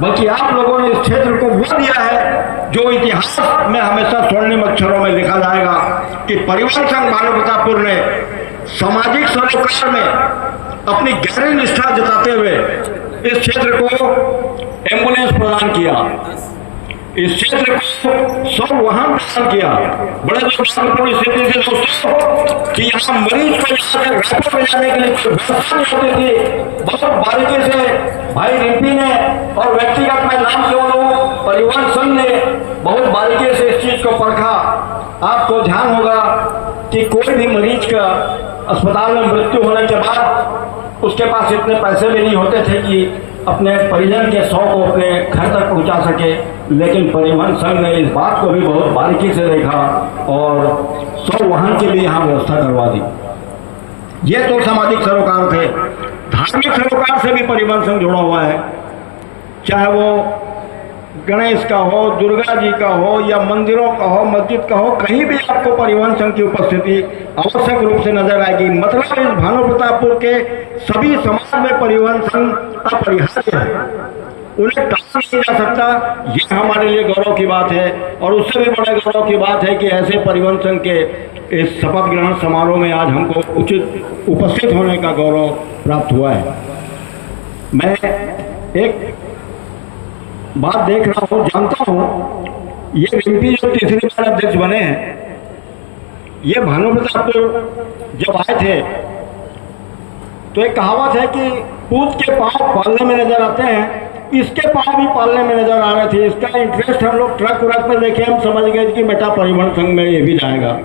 बल्कि आप लोगों ने इस क्षेत्र को वो दिया है जो इतिहास में हमेशा स्वर्णिम अक्षरों में लिखा जाएगा कि परिवहन संघ भानु प्रतापपुर ने सामाजिक सरोकार में अपनी गहरी निष्ठा जताते हुए इस क्षेत्र को एम्बुलेंस प्रदान किया, इस क्षेत्र को सब वाहन प्रदान किया। बड़े दुर्भाग्यपूर्ण स्थिति थी दोस्तों कि यहाँ मरीज को जाकर रायपुर में जाने के लिए कोई व्यवस्था नहीं होती थी। बहुत बारीकी से भाई रिम्पी ने और व्यक्तिगत मैं नाम क्यों लूं, परिवहन संघ ने बहुत बारीकी से इस चीज को परखा। आपको ध्यान होगा कि कोई भी मरीज का अस्पताल में मृत्यु होने के बाद उसके पास इतने पैसे भी नहीं होते थे कि अपने परिजन के 100 को अपने घर तक पहुंचा सके, लेकिन परिवहन संघ ने इस बात को भी बहुत बारीकी से देखा और 100 वाहन की भी यहाँ व्यवस्था करवा दी। ये तो सामाजिक सरोकार थे। धार्मिक सरोकार से भी परिवहन संघ जुड़ा हुआ है, चाहे वो गणेश का हो, दुर्गा जी का हो या मंदिरों का हो, मस्जिद का हो, कहीं भी आपको परिवहन संघ की उपस्थिति आवश्यक रूप से नजर आएगी। मतलब इस भानु प्रतापपुर के सभी समाज में परिवहन संघ अपरिहार्य है, उन्हें टाला नहीं जा सकता। ये हमारे लिए गौरव की बात है और उससे भी बड़े गौरव की बात है कि ऐसे परिवहन संघ के इस शपथ ग्रहण समारोह में आज हमको उचित उपस्थित होने का गौरव प्राप्त हुआ है। मैं एक बात देख रहा हूँ, जानता हूँ, ये रिम्पी जो तीसरी बार अध्यक्ष बने हैं, ये भानु प्रतापपुर जब आए थे तो एक कहावत है कि पूत के पाँव पालने में नजर आते हैं, इसके पाँव भी पालने में नजर आ रहे थे। इसका इंटरेस्ट हम लोग ट्रक व्रक पर देखे, हम समझ गए कि बेटा परिवहन संघ में ये भी जाएगा।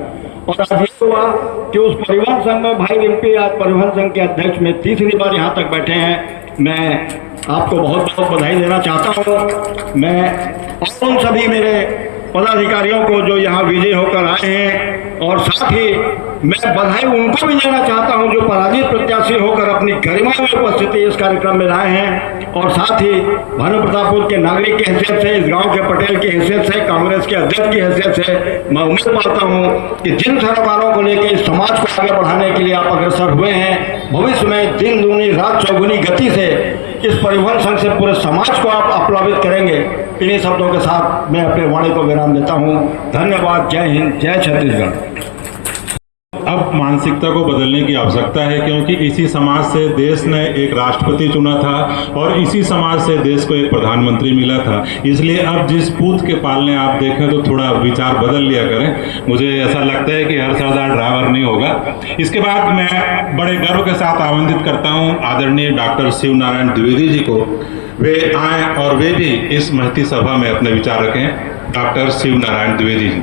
और आज ये हुआ कि उस परिवहन संघ में भाई रिम्पी आज परिवहन संघ के अध्यक्ष में तीसरी बार यहाँ तक बैठे हैं। मैं आपको बहुत बहुत बधाई देना चाहता हूँ। मैं और उन सभी मेरे पदाधिकारियों को जो यहाँ विजयी होकर आए हैं, और साथ ही मैं बधाई उनको भी देना चाहता हूँ जो पराजित प्रत्याशी होकर अपनी गरिमा में उपस्थिति इस कार्यक्रम में लाए हैं। और साथ ही भानु प्रतापपुर के नागरिक की हैसियत से, इस गांव के पटेल की हैसियत से, कांग्रेस के अध्यक्ष की हैसियत से मैं उम्मीद करता हूँ कि जिन सरोकारों को लेकर इस समाज को आगे बढ़ाने के लिए आप अग्रसर हुए हैं, भविष्य में दिन दूनी रात चौगुनी गति से इस परिवहन संघ से पूरे समाज को आप अप्लावित करेंगे। इन्हीं शब्दों के साथ मैं अपने वाणी को विराम देता हूँ। धन्यवाद। जय हिंद, जय छत्तीसगढ़। अब मानसिकता को बदलने की आवश्यकता है, क्योंकि इसी समाज से देश ने एक राष्ट्रपति चुना था और इसी समाज से देश को एक प्रधानमंत्री मिला था। इसलिए अब जिस पूत के पालने आप देखें तो थोड़ा विचार बदल लिया करें। मुझे ऐसा लगता है कि हर सरदार ड्राइवर नहीं होगा। इसके बाद मैं बड़े गर्व के साथ आमंत्रित करता हूं आदरणीय डॉक्टर शिव नारायण द्विवेदी जी को। वे आए और वे भी इस महती सभा में अपने विचार रखें। डॉक्टर शिव नारायण द्विवेदी जी।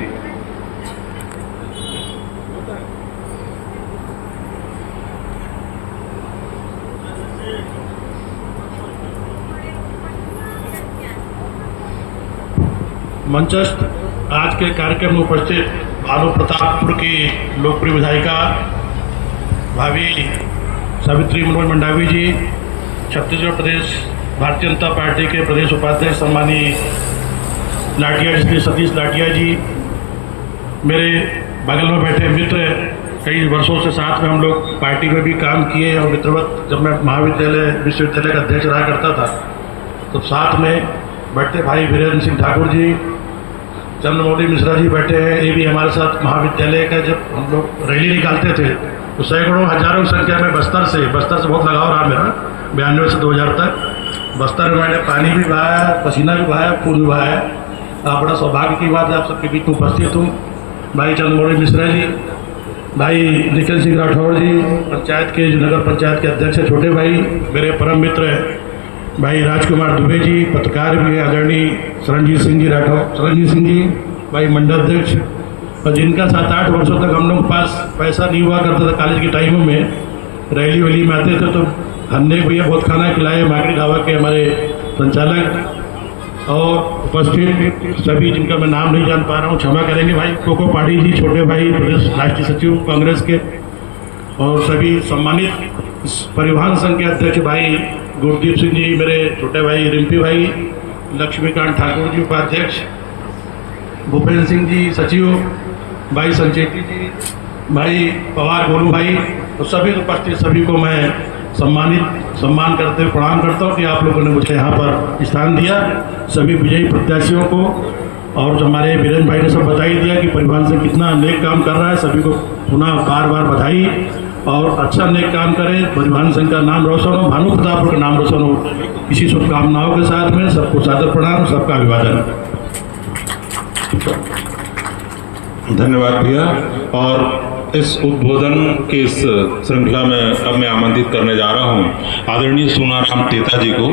मंचस्थ आज के कार्यक्रम में उपस्थित भानु प्रतापपुर की लोकप्रिय विधायिका भाभी सावित्री मनोज मंडावी जी, छत्तीसगढ़ प्रदेश भारतीय जनता पार्टी के प्रदेश उपाध्यक्ष सम्मानीय लाटिया श्री सतीश लाटिया जी, मेरे बगल में बैठे मित्र, कई वर्षों से साथ में हम लोग पार्टी में भी काम किए और मित्रवत, जब मैं महाविद्यालय विश्वविद्यालय का अध्यक्ष रहा करता था तो साथ में बैठे भाई वीरेंद्र सिंह ठाकुर जी, चंद्रमौली मिश्रा जी बैठे हैं। ये भी हमारे साथ महाविद्यालय का जब हम लोग रैली निकालते थे तो सैकड़ों हजारों की संख्या में बस्तर से बहुत लगाव रहा मेरा 92 से 2000 तक। बस्तर में मैंने पानी भी बहाया, पसीना भी बहाया, खून भी बहाया। बड़ा सौभाग्य की बात है आप सबके बीच में उपस्थित हूँ। भाई चंद्रमौली मिश्रा जी, भाई निखिल सिंह राठौर जी, पंचायत के नगर पंचायत के अध्यक्ष छोटे भाई, मेरे परम मित्र भाई राजकुमार दुबे जी, पत्रकार भी हैं आदरणीय शरणजीत सिंह जी राठौर, शरणजीत सिंह जी भाई मंडल अध्यक्ष, और जिनका 7-8 वर्षों तक हम लोग के पास पैसा नहीं हुआ करता था कॉलेज के टाइमों में, रैली वैली में आते थे तो हमने भैया बहुत खाना खिलाए। माकड़ी ढाबा के हमारे संचालक और उपस्थित सभी जिनका मैं नाम नहीं जान पा रहा हूँ क्षमा करेंगे। भाई कोको पाड़ी जी, छोटे भाई प्रदेश राष्ट्रीय सचिव कांग्रेस के, और सभी सम्मानित परिवहन संघ के अध्यक्ष भाई गुरदीप सिंह जी, मेरे छोटे भाई रिम्पी भाई, लक्ष्मीकांत ठाकुर जी उपाध्यक्ष, भूपेंद्र सिंह जी सचिव, भाई संचेती जी, भाई पवार गोलू भाई, तो सभी उपस्थित सभी को मैं सम्मान करते हुए प्रणाम करता हूँ कि आप लोगों ने मुझे यहाँ पर स्थान दिया। सभी विजयी प्रत्याशियों को, और जो हमारे वीरेंद्र भाई ने सब बता ही दिया कि परिवहन से कितना नेक काम कर रहा है, सभी को पुनः बार बार बधाई और अच्छा नेक काम करें, परिवहन संघ का नाम रोशन हो, भानु प्रतापपुर का नाम रोशन हो। इसी शुभकामनाओं के साथ में सबको सादर प्रणाम, सबका अभिवादन। धन्यवाद भैया। और इस उद्बोधन के इस श्रृंखला में अब मैं आमंत्रित करने जा रहा हूं आदरणीय सुनाराम तेता जी को।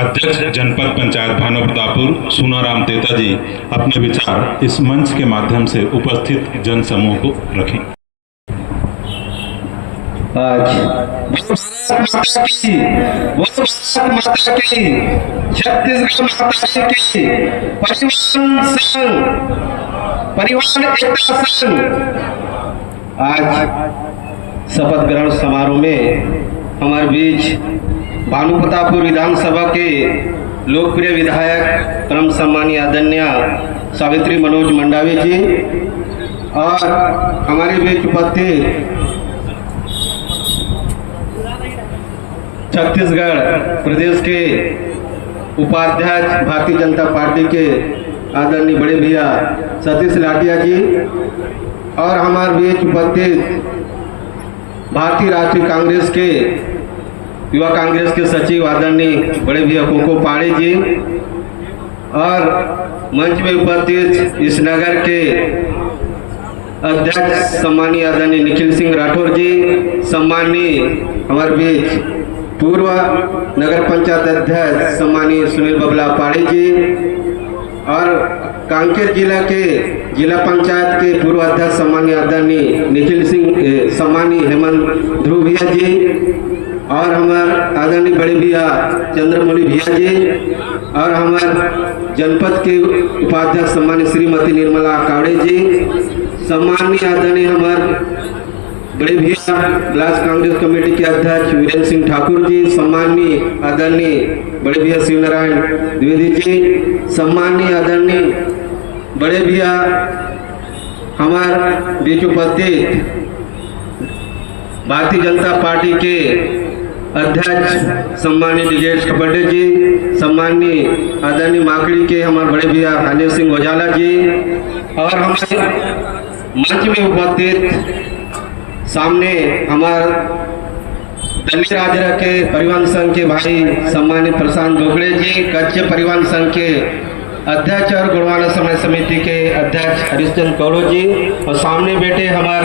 अध्यक्ष जनपद पंचायत भानु प्रतापपुर सुनाराम तेता जी अपने विचार इस मंच के माध्यम से उपस्थित जन समूह को रखें। आज छत्तीसगढ़ की परिवहन एकता संघ आज शपथ ग्रहण समारोह में हमारे बीच भानु प्रतापपुर विधानसभा के लोकप्रिय विधायक परम सम्मानीय आदरणीय सावित्री मनोज मंडावी जी और हमारे बीच उपस्थित छत्तीसगढ़ प्रदेश के उपाध्यक्ष भारतीय जनता पार्टी के आदरणीय बड़े भैया सतीश लाटिया जी और हमारे बीच उपस्थित भारतीय राष्ट्रीय कांग्रेस के युवा कांग्रेस के सचिव आदरणीय बड़े भैया कोको पाड़े जी और मंच में उपस्थित इस नगर के अध्यक्ष सम्मानीय आदरणीय निखिल सिंह राठौर जी, सम्मानीय हमारे बीच पूर्व नगर पंचायत अध्यक्ष सम्मानीय सुनील बबला पाड़े जी और कांकेर जिला के जिला पंचायत के पूर्व अध्यक्ष सम्मानीय आदरणीय निखिल सिंह, सम्मानीय हेमंत ध्रुव भैया जी और हमारे आदरणीय बड़े भैया चंद्रमौली भैया जी और हमारे जनपद के उपाध्यक्ष सम्मानीय श्रीमती निर्मला कावड़े जी, सम्मानीय आदरणीय हमारे बड़े भैया ब्लॉक कांग्रेस कमेटी के अध्यक्ष वीरेंद्र सिंह ठाकुर जी, सम्मानीय आदरणीय बड़े भैया शिव नारायण द्विवेदी जी, सम्मानीय आदरणीय बड़े भैया हमारे बीच उपस्थित भारतीय जनता पार्टी के अध्यक्ष सम्मानीय दिजेश कपड़े जी, सम्मानीय आदरणीय माकड़ी के हमारे बड़े भैया अजय सिंह औजाला जी और हमारे मंच में उपस्थित सामने हमार दलित राज्य के परिवहन संघ के भाई सम्मानित प्रशांत दोगड़े जी, कच्छ परिवहन संघ के अध्यक्ष और गुणवाना समय समिति के अध्यक्ष हरिश्चंद्र कौड़ो जी, और सामने बैठे हमार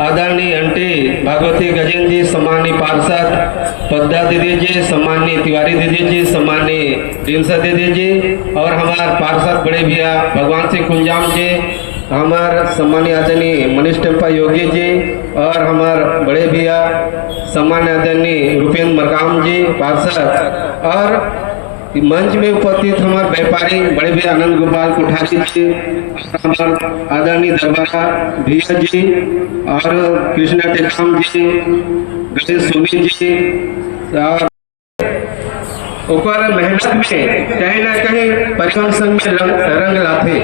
आदरणीय आंटी भगवती गजेंद्र जी, सम्मानीय पार्षद पद्मा दीदी जी, सम्मानीय तिवारी दीदी जी, सम्मानीय रिंसा दीदी जी, और हमार पार्षद बड़े भैया भगवान सिंह कुंजाम जी, हमार सम्मानीय आदरणीय मनीष टेम्पा योगी जी, और हमार बड़े भैया सम्मान्य आदरणीय रुपेंद्र मरकाम जी पार्षद, और मंच में उपस्थित हमारे व्यापारी बड़े भैया आनंद गोपाल कोठारी जी, हमारे आदरणीय दरबारा भैया जी, और कृष्णा टेकाम जी, गणेश सोमी जी, और ऊपर मेहनत में कहीं ना कहीं परिवहन संघ में रंग लाते,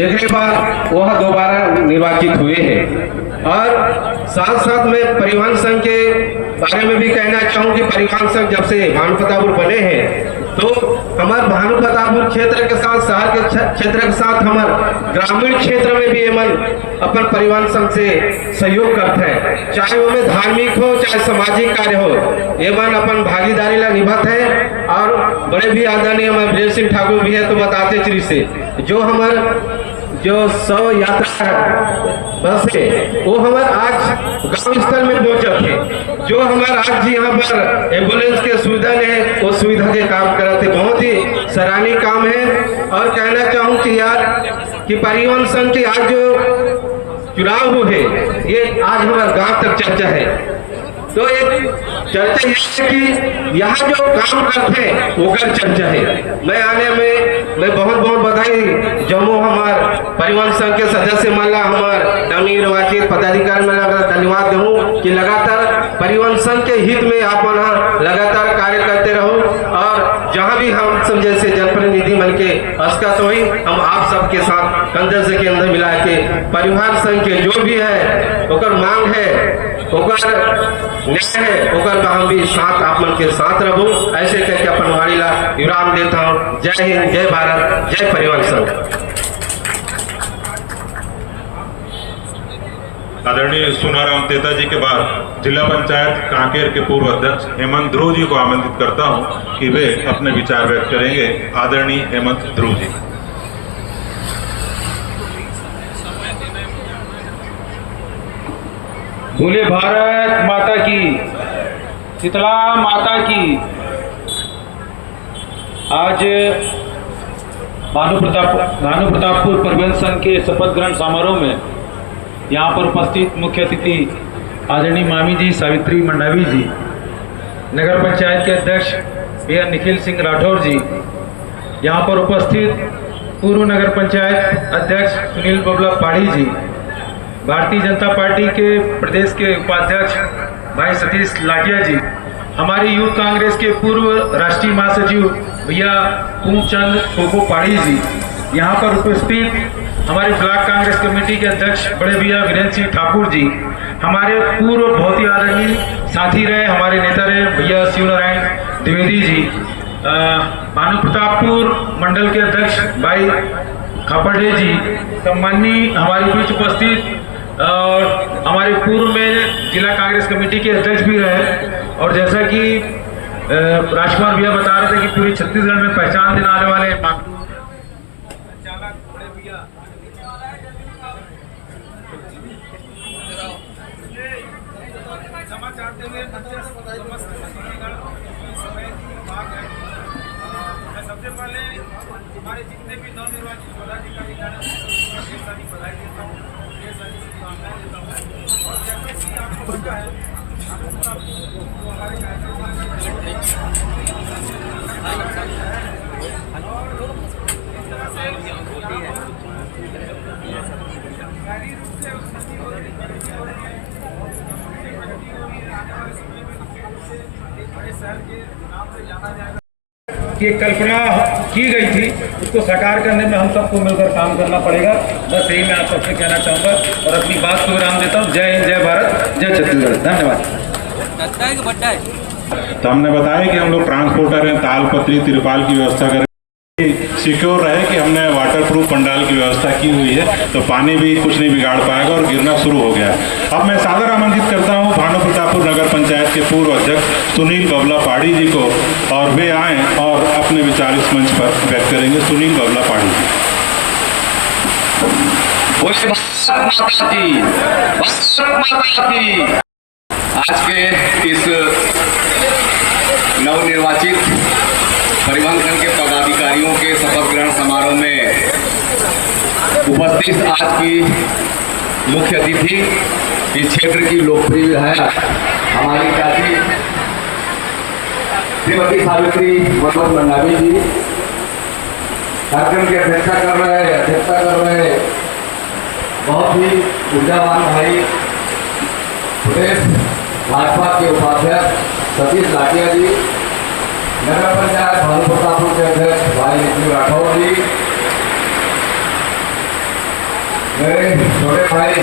एक बार वह दोबारा निर्वाचित हुए हैं। और साथ साथ में परिवहन संघ के बारे में भी कहना चाहूँ कि परिवहन संघ जब से भानु प्रतापपुर बने हैं तो हमारे भानु प्रतापपुर क्षेत्र के साथ शहर के क्षेत्र के साथ हमारे ग्रामीण क्षेत्र में भी एमन अपन परिवहन संघ से सहयोग करते हैं, चाहे वो में धार्मिक हो चाहे सामाजिक कार्य हो, एमन अपन भागीदारी ला निभाते हैं। और बड़े भी आदरणीय हमारे वीरेंद्र सिंह ठाकुर भी है तो बताते चीज से जो हमारे जो 100 यात्रा बस है वो हमारे आज गांव स्थल में पहुंचे थे, जो हमारे आज जी यहाँ पर एम्बुलेंस के सुविधा है वो सुविधा के काम करते, बहुत ही सराहनीय काम है। और कहना चाहूँ कि यार कि परिवहन संघ की आज जो चुनाव हुए ये आज हमारे गांव तक चर्चा है, तो एक चर्चा ये है कि यहाँ जो काम करते हैं वो कर चर्चा है। मैं आने में मैं बहुत बहुत बधाई जम्मू हमारे परिवहन संघ के सदस्य मला हमारे नवनिर्वाचित पदाधिकारी मला धन्यवाद दूँ कि लगातार परिवहन संघ के हित में आप लगातार कार्य करते रहो, और जहाँ भी हम सब जैसे जनप्रतिनिधि मन के अस्कत हुई हम आप सबके साथ कंधे से कंधे मिला के परिवहन संघ के जो भी है ओकर मांग है ओकर न्याय है ओकर का हम भी साथ आप मन के साथ रहूं, ऐसे करके अपन वाणी ला विराम देता हूँ। जय हिंद, जय भारत, जय परिवहन संघ। आदरणीय सुनाराम तेता जी के बाद जिला पंचायत कांकेर के पूर्व अध्यक्ष हेमंत ध्रुव जी को आमंत्रित करता हूं कि वे अपने विचार व्यक्त करेंगे। आदरणीय हेमंत ध्रुव जी। बोले भारत माता की, शीतला माता की। आज भानु प्रतापपुर परिवहन संघ के शपथ ग्रहण समारोह में यहाँ पर उपस्थित मुख्य अतिथि आदरणीय मामी जी सावित्री मंडावी जी, नगर पंचायत के अध्यक्ष भैया निखिल सिंह राठौर जी, यहाँ पर उपस्थित पूर्व नगर पंचायत अध्यक्ष सुनील बबला पाड़ी जी, भारतीय जनता पार्टी के प्रदेश के उपाध्यक्ष भाई सतीश लाटिया जी, हमारी यूथ कांग्रेस के पूर्व राष्ट्रीय महासचिव भैया पूर्णचंद खोखो पाड़ी जी, यहाँ पर उपस्थित हमारे ब्लॉक कांग्रेस कमेटी के अध्यक्ष बड़े भैया वीरेंद्र सिंह ठाकुर जी, हमारे पूर्व बहुत ही आदरणीय साथी रहे हमारे नेता रहे भैया शिवनारायण द्विवेदी जी, भानु प्रतापपुर मंडल के अध्यक्ष भाई खापड़े जी, सम्माननीय हमारे बीच उपस्थित और हमारे पूर्व में जिला कांग्रेस कमेटी के अध्यक्ष भी रहे, और जैसा कि राजकुमार भैया बता रहे थे कि पूरे छत्तीसगढ़ में पहचान देने आने वाले संचालक बड़े भैया क्षमा चाहते हुए सबसे पहले हमारे जितने भी नवनिर्वाचित पदाधिकारी सारी बधाई देता हूँ, शुभकामनाएं देता हूँ। और जैसा कि आपको पता है हमारे की कल्पना की गई थी उसको साकार करने में हम सबको मिलकर काम करना पड़ेगा। बस यही मैं आप सबसे कहना चाहूँगा और अपनी बात को विराम देता हूँ। जय हिंद, जय भारत, जय छत्तीसगढ़। धन्यवाद। तो हमने बताया कि हम लोग ट्रांसपोर्टर हैं, तालपत्री तिरपाल की व्यवस्था करें। सिक्योर रहे कि हमने वाटर प्रूफ पंडाल की व्यवस्था की हुई है, तो पानी भी कुछ नहीं बिगाड़ पाएगा और गिरना शुरू हो गया है। अब मैं सादर आमंत्रित करता हूं भानु प्रतापपुर नगर पंचायत के पूर्व अध्यक्ष सुनील बबला पाड़ी जी को, और वे आएँ और अपने विचार इस मंच पर व्यक्त करेंगे। सुनील बबला पाड़ी जी। आज के इस नवनिर्वाचित परिवहन संघ के पदाधिकारियों के शपथ ग्रहण समारोह में उपस्थित आज की मुख्य अतिथि इस क्षेत्र की लोकप्रिय विधायक हमारी चाची श्रीमती सावित्री मनोज मंडावी जी, कार्यक्रम की अध्यक्षता कर रहे बहुत ही ऊर्जावान भाई प्रदेश भाजपा के उपाध्यक्ष सतीश लाटिया जी, नगर पंचायत भानु प्रतापपुर के अध्यक्ष भाई नितिन राठौर जी, मेरे छोटे भाई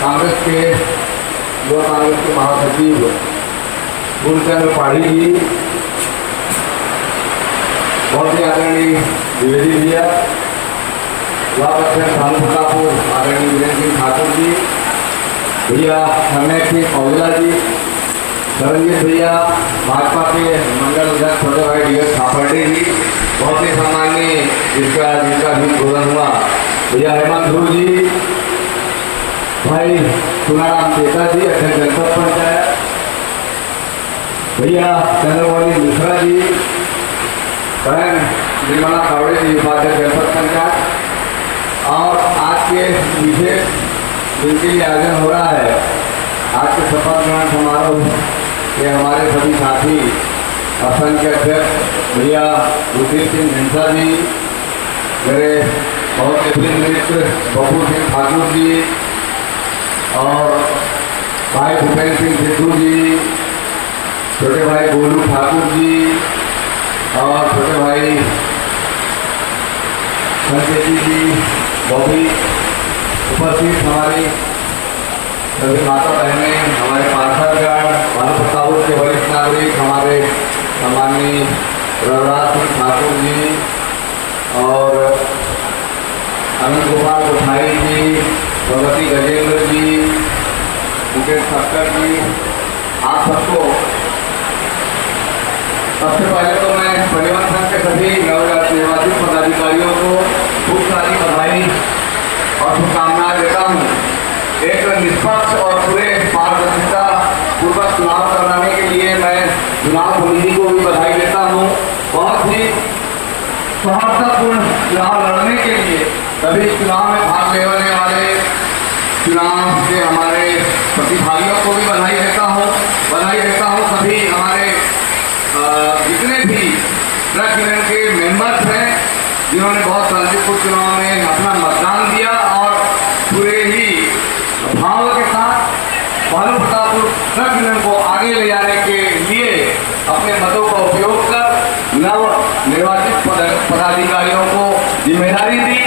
कांग्रेस के युवा कांग्रेस के महासचिव गुरुचंद्र पाढ़ी जी, बहुत ही आदरणीय द्विवेदी भैया, ब्लॉक अध्यक्ष भानु प्रतापपुर आदरणीय वीरेंद्र सिंह ठाकुर जी, भैया हरनेक सिंह औजला जी, सरंजीत भैया भाजपा के मंडल अध्यक्ष छोटे भाई डी.एस. खापर्डे जी, बहुत ही सामान्य जिनका भी उद्बोधन हुआ भैया हेमंत ध्रुव जी, भाई सुनाराम चेता जी अध्यक्ष जनपद पंचायत, भैया चंद्रमौली मिश्रा जी, बहन निर्मला कावड़े जी उपाध्यक्ष जनपद पंचायत, और आज के विशेष जिनके लिए आयोजन हो रहा है आज के शपथ ग्रहण समारोह के हमारे सभी साथी असंख्य अध्यक्ष भैया रुद्र सिंह हिंसा जी, मेरे बहुत ही प्रिय मित्र बबू सिंह ठाकुर जी, और भाई भूपेंद्र सिंह सिद्धू जी, छोटे भाई गोलू ठाकुर जी, और छोटे भाई संकेती जी, बॉबी, उपस्थित हमारी सभी माता बहनें, हमारे पार्षदगण, भानु प्रतापपुर के वरिष्ठ नागरिक, हमारे सम्माननीय रघुराज सिंह ठाकुर जी और अनिल गोपाल गोठाई जी, भगवती गजेंद्र जी, मुकेश खट्टर जी, आप सबको सबसे पहले तो मैं परिवहन संघ के सभी नवनिर्वाचित पदाधिकारियों को खूब सारी बधाई और शुभकामनाएं देता हूँ। एक निष्पक्ष और पूरे पारदर्शिता पूर्वक चुनाव कराने के लिए मैं चुनाव समिति को भी बधाई देता हूँ। बहुत ही सौहार्दपूर्ण चुनाव लड़ने के लिए सभी चुनाव में भाग लेने वाले चुनाव के हमारे प्रतिभागियों को भी बधाई देता हूँ। सभी हमारे जितने भी ट्रक यूनियन के मेंबर्स हैं जिन्होंने बहुत शांतिपूर्ण चुनाव में अपना मतदान दिया और पूरे ही भाव के साथ भानु प्रतापपुर ट्रक यूनियन को आगे ले जाने के लिए अपने मतों का उपयोग कर नव निर्वाचित पदाधिकारियों को जिम्मेदारी दी।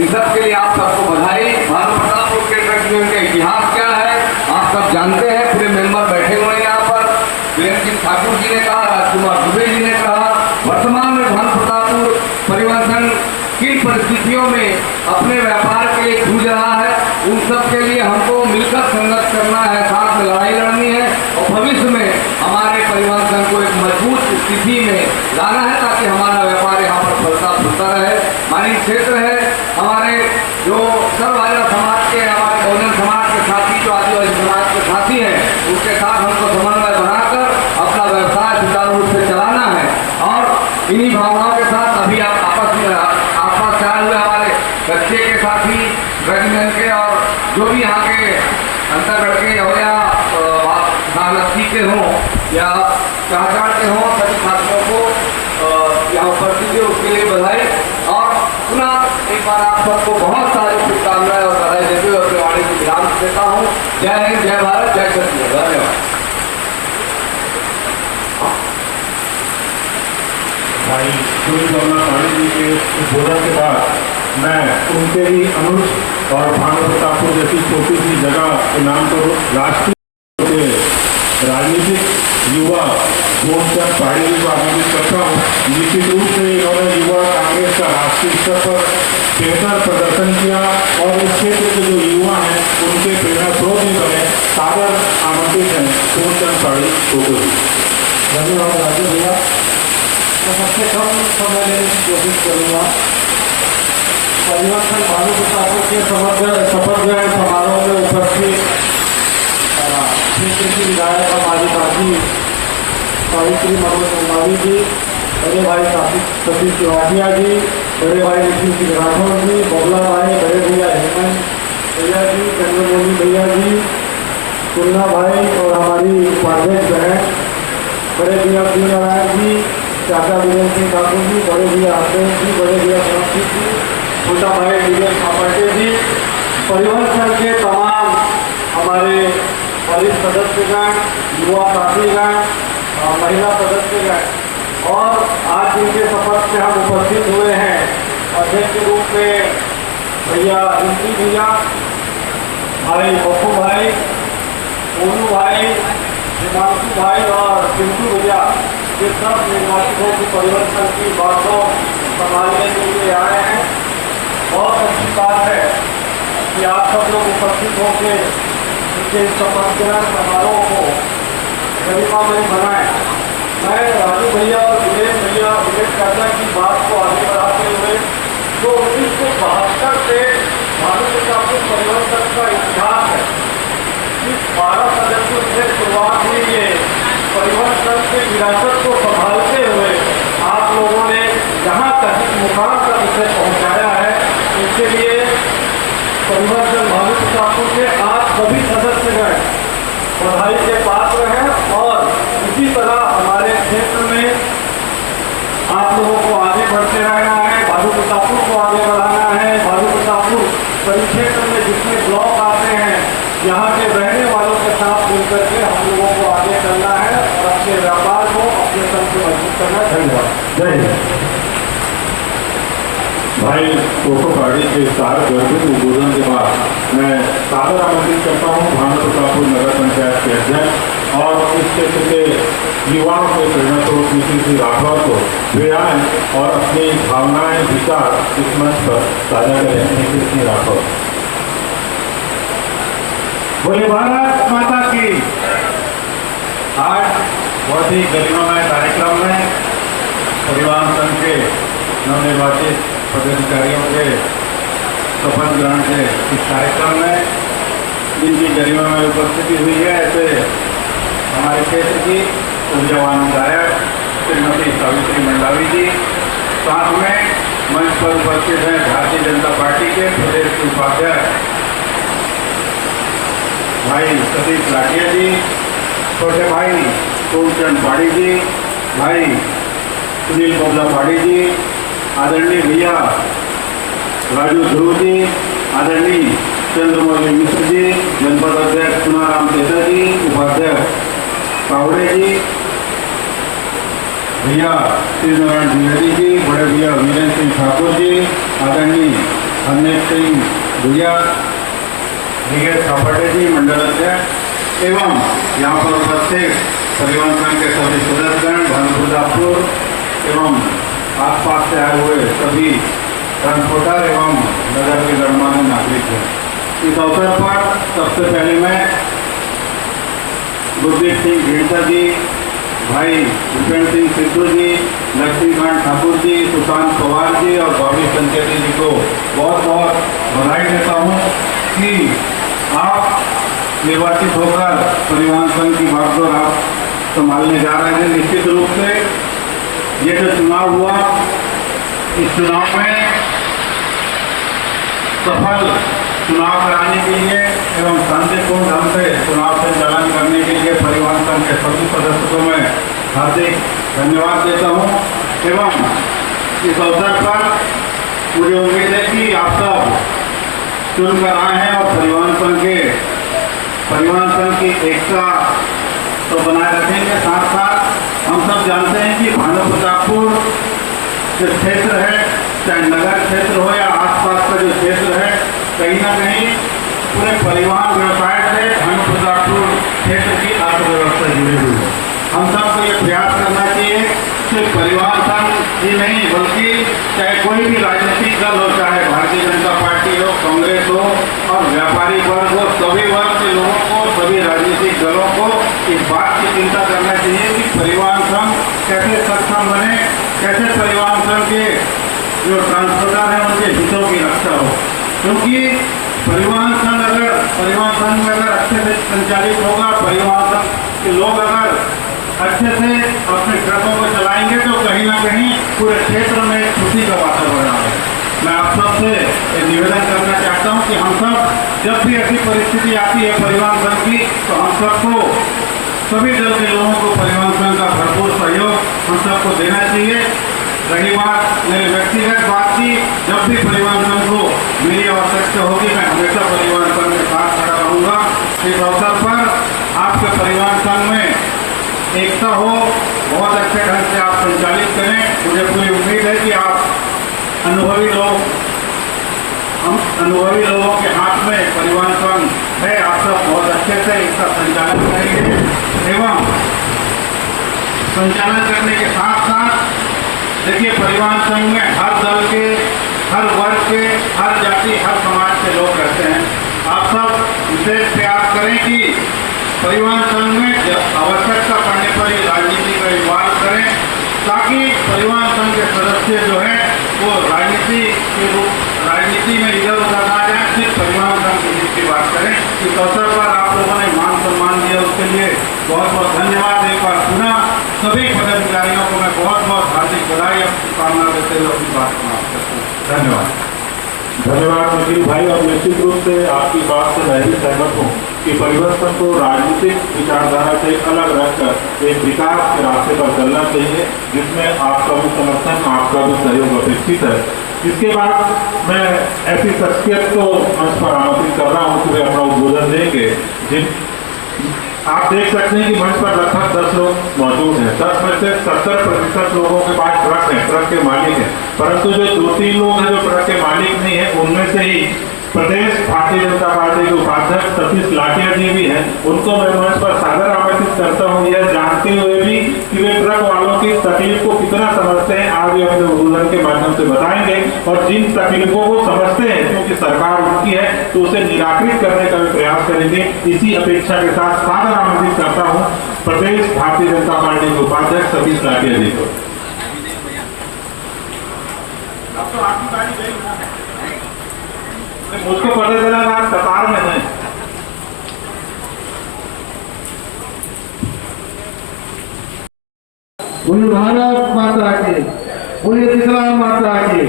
इन सब के लिए आप सबको बधाई। भानु प्रतापपुर के ट्रक यूनियन का इतिहास क्या है आप सब जानते हैं, पूरे मेंबर बैठे हुए हैं यहाँ पर। वीरेंद्र सिंह ठाकुर जी ने कहा, राजकुमार दुबे जी ने कहा, वर्तमान में भानु प्रतापपुर परिवहन संघ किन परिस्थितियों में अपने व्यापार के लिए जूझ रहा है, उन सब के लिए हमको मिलकर संघर्ष करना है, साथ में लड़ाई लड़नी है और भविष्य में हमारे परिवहन संघ को एक मजबूत स्थिति में लाना है ताकि हमारा व्यापार यहाँ पर फलता फूलता रहे। मानी क्षेत्र है हमारे जो सर्वहारा समाज के, हमारे बहुजन समाज के साथी, जो आदिवासी समाज के साथी हैं, उसके साथ हमको समन्वय बनाकर अपना व्यवसाय सुचारू रूप से चलाना है। और इन्हीं भावनाओं के साथ अभी आप आपस में आए हुए हमारे बच्चे के साथी बैडमिंटन के और जो भी यहाँ के अंतरगढ़ के हो या नालस्ती के हों या चाहचाड़ के हों, सभी साथियों को यहाँ उपस्थित है उसके लिए बधाई। और पुनः एक बार आप सबको बहुत सारी शुभकामनाएं और बधाई देते हुए अपने वाणी को विराम देता हूँ। जय हिंद, जय भारत, जय छत्तीसगढ़। धन्यवाद। भाई सुनील बबला पाड़ी जी के उद्बोधन के बाद मैं उनके ही अनुज और भानु प्रतापपुर जैसी छोटी सी जगह के नाम पर राष्ट्रीय के राजनीतिक युवा गोविंद पाड़ी जी को आमंत्रित करता हूँ। निश्चित रूप से इन्होंने युवा का राष्ट्रीय स्तर पर बेहतर प्रदर्शन किया और इस क्षेत्र के जो युवा हैं उनके प्रेरणा स्रोत भी बने। सादर आमंत्रित हैं पूर्णचंद साड़ी को। धन्यवाद राजू भैया। मैं सबसे कम समय लेने की कोशिश करूँगा। परिवहन संघ भानु प्रतापपुर के शपथ ग्रहण समारोह में उपस्थित क्षेत्र की विधायक हमारी बाजी सावित्री मनोज मंडावी जी, बड़े भाई सतीश तिवारिया जी, बड़े भाई निखिल सिंह राठौर जी, बबला भाई, बड़े भैया हेमंत भैया जी, चंद्रमोहनी भैया जी, तुलना भाई और हमारी उपाध्यक्ष बहन बड़े भैया पी नारायण जी, चाचा विजय सिंह ठाकुर जी, बड़े भैया हरदेव जी, बड़े भैया संस्कृत जी, छोटा भाई विजय खापटे जी, परिवहन संघ के तमाम हमारे वरिष्ठ सदस्यगण, युवा साथीगण, महिला सदस्यगण और आज जिनके शपथ से हम उपस्थित हुए हैं अध्यक्ष के रूप में भैया रिंकी भैया, भाई बप्पू भाई, मोनू भाई, हिमांशु भाई और पिंटू भैया, ये सब निर्वाचितों की परिवहन संघ की बातों संभालने के लिए आए हैं। बहुत अच्छी बात है कि आप सब लोग उपस्थित होकर इनके शपथ ग्रहण समारोह को गरिमामय बनाएं। मैं राजू भैया और विवेक चाचा की बात को आगे बढ़ाते हुए जो 1972 से भानु प्रतापपुर परिवहन संघ का इतिहास है, इस 12 सदस्यों से शुरुआत हुई है। परिवहन संघ की विरासत को संभालते हुए आप लोगों ने जहाँ तक मुकाम तक इसे पहुँचाया है, इसके लिए परिवहन संघ भानु प्रतापपुर के आप सभी सदस्यगण बधाई के पात्र हैं। और इसी तरह हमारे क्षेत्र में आप लोगों को आगे बढ़ते रहना है, भानु प्रतापपुर को आगे बढ़ाना है। भानु प्रतापपुर परिक्षेत्र में जितने ब्लॉक आते हैं, यहाँ के रहने वालों के साथ मिलकर के हम लोगों को आगे चलना है और अपने व्यापार को, अपने संघ को मजबूत करना है। धन्यवाद। जय हिंद। भाई कोको पार्टी के स्टार गर्भित उद्बोधन के बाद मैं सादर आमंत्रित करता हूँ भानु प्रतापपुर नगर पंचायत के अध्यक्ष और इस क्षेत्र के युवाओं के प्रेरणा स्रोत निखिल सिंह राठौर को वे आए और अपनी भावनाएं विचार इस मंच पर साझा करें। निखिल सिंह राठौर। बोले भारत माता की। आज बहुत ही गरिमामय कार्यक्रम में परिवहन संघ के नवनिर्वाचित पदाधिकारियों के शपथ ग्रहण के इस कार्यक्रम में जिनकी गरिमा में उपस्थिति हुई है, ऐसे हमारे क्षेत्र की ऊर्जावान विधायक श्रीमती सावित्री मंडावी जी, साथ में मंच पर उपस्थित हैं भारतीय जनता पार्टी के प्रदेश उपाध्यक्ष भाई सतीश लाठिया जी, छोटे भाई पूर्णचंद पाड़ी जी, भाई सुनील बबला पाड़ी जी, आदरणीय भैया राजू ध्रुव जी, आदरणीय चंद्रमौली मिश्र जी, जनपद अध्यक्ष चुनाराम तेजा जी, उपाध्यक्ष कावड़े जी, भैया श्री नारायण द्विवेदी जी, बड़े भैया वीरेंद्र सिंह ठाकुर जी, आदरणीय हरनेश सिंह भैया, विजय खापटे जी, मंडल अध्यक्ष एवं यहाँ पर उपस्थित परिवहन संघ के सभी सदस्यगण, भानु प्रतापपुर एवं आसपास से आए हुए सभी ट्रांसपोर्टर एवं नगर के गणमान्य नागरिक हैं। इस अवसर पर सबसे पहले मैं गुरदीप सिंह ढींढसा जी, भाई भूपेंद्र सिंह सिद्धू जी, लक्ष्मीकांत ठाकुर जी, सुशांत पवार जी और भाभी संकेती जी को बहुत बहुत बधाई देता हूँ कि आप निर्वाचित होकर परिवहन संघ की बागडोर आप संभालने जा रहे हैं। निश्चित रूप से ये जो चुनाव हुआ, इस चुनाव में सफल चुनाव कराने के लिए एवं शांतिपूर्ण ढंग से चुनाव संचालन करने के लिए परिवहन संघ के सभी सदस्यों को मैं हार्दिक धन्यवाद देता हूं। एवं इस अवसर पर मुझे उम्मीद है कि आप सब चुनकर आए हैं और परिवहन संघ की एकता तो बनाए रखेंगे। साथ साथ हम सब जानते हैं कि भानु प्रतापपुर जो क्षेत्र है, चाहे नगर क्षेत्र हो या आसपास का जो क्षेत्र है, कहीं ना कहीं पूरे परिवहन व्यवसाय से भानु प्रतापपुर क्षेत्र की अर्थव्यवस्था जुड़ी हुई है। हम सबको ये प्रयास करना चाहिए कि परिवहन संघ ही नहीं बल्कि चाहे कोई भी राजनीतिक दल हो, चाहे भारतीय जनता पार्टी हो, कांग्रेस हो और व्यापारी वर्ग हो, सभी वर्ग के लोगों को, सभी राजनीतिक दलों को इस बात की चिंता करना चाहिए कि परिवहन संघ कैसे सक्षम बने, कैसे परिवहन संघ के जो ट्रांसपोर्टर हैं उनके हितों की रक्षा हो। क्योंकि परिवहन संघ में अगर अच्छे से संचालित होगा, परिवहन संघ के लोग अगर अच्छे से अपने ट्रकों को चलाएंगे तो कहीं ना कहीं पूरे क्षेत्र में खुशी का वातावरण है। मैं आप सबसे निवेदन करना चाहता हूं कि हम सब जब भी ऐसी परिस्थिति आती है परिवहन संघ की, तो हम सबको, सभी दल के लोगों को परिवहन संघ का भरपूर सहयोग हम सबको देना चाहिए। रही बात मेरे व्यक्तिगत बात की, जब भी परिवहन संघ को मेरी आवश्यकता होगी मैं हमेशा परिवहन संघ के साथ खड़ा रहूँगा। इस अवसर पर आपके परिवहन संघ में एकता हो, बहुत अच्छे ढंग से आप संचालित करें। मुझे पूरी उम्मीद है कि आप अनुभवी लोगों के हाथ में परिवहन संघ है, आप सब बहुत अच्छे से इसका संचालन करेंगे एवं संचालन करने के साथ साथ देखिए परिवहन संघ में हर दल के, हर वर्ग के, हर जाति, हर समाज के लोग रहते हैं। आप सब विशेष प्रयास करें कि परिवहन संघ में आवश्यकता पड़ने पर ही राजनीति का इस्तेमाल करें, ताकि परिवहन संघ के सदस्य जो हैं वो राजनीति में इधर उधर ना जाए, सिर्फ परिवहन संघ के हित की बात करें। इस अवसर पर आप लोगों ने मान सम्मान दिया, उसके लिए बहुत बहुत धन्यवाद। एक बार पुनः सभी पदाधिकारियों को मैं बहुत बहुत हार्दिक बधाई और शुभकामना देते हुए अपनी बात समाप्त करता हूँ। धन्यवाद। धन्यवाद निखिल भाई। और निश्चित रूप से आपकी बात से मैं भी सहमत हूँ कि परिवर्तन को राजनीतिक विचारधारा से अलग रखकर एक विकास के रास्ते पर चलना चाहिए, जिसमें आपका भी समर्थन, आपका भी सहयोग अपेक्षित है। इसके बाद मैं ऐसी शख्सियत को मंच पर आमंत्रित कर रहा हूँ कि वे अपना उद्बोधन देंगे। जिन आप देख सकते हैं कि मंच पर लगभग 10 लोग मौजूद हैं। 10 में से 70% लोगों के पास ट्रक है, ट्रक के मालिक हैं, परंतु जो 2-3 लोग हैं जो ट्रक के मालिक नहीं है, उनमें से ही प्रदेश भारतीय जनता पार्टी के उपाध्यक्ष सतीश लाठिया जी भी हैं। उनको मैं मंच पर सादर आमंत्रित करता हूँ, यह जानते हुए भी कि वे ट्रक वालों की तकलीफ को कितना समझते हैं, आज वे अपने उद्बोधन के माध्यम से बताएंगे। और जिन तकलीफों को समझते हैं क्योंकि सरकार उनकी है, तो उसे निराकृत करने का भी प्रयास करेंगे। इसी अपेक्षा के साथ सादर आमंत्रित करता हूँ प्रदेश भारतीय जनता पार्टी के उपाध्यक्ष सतीश लाठिया जी को। मुझको पता चला आप कतार में हैं। बोले भारत माता की, बोले इस्लाम माता की,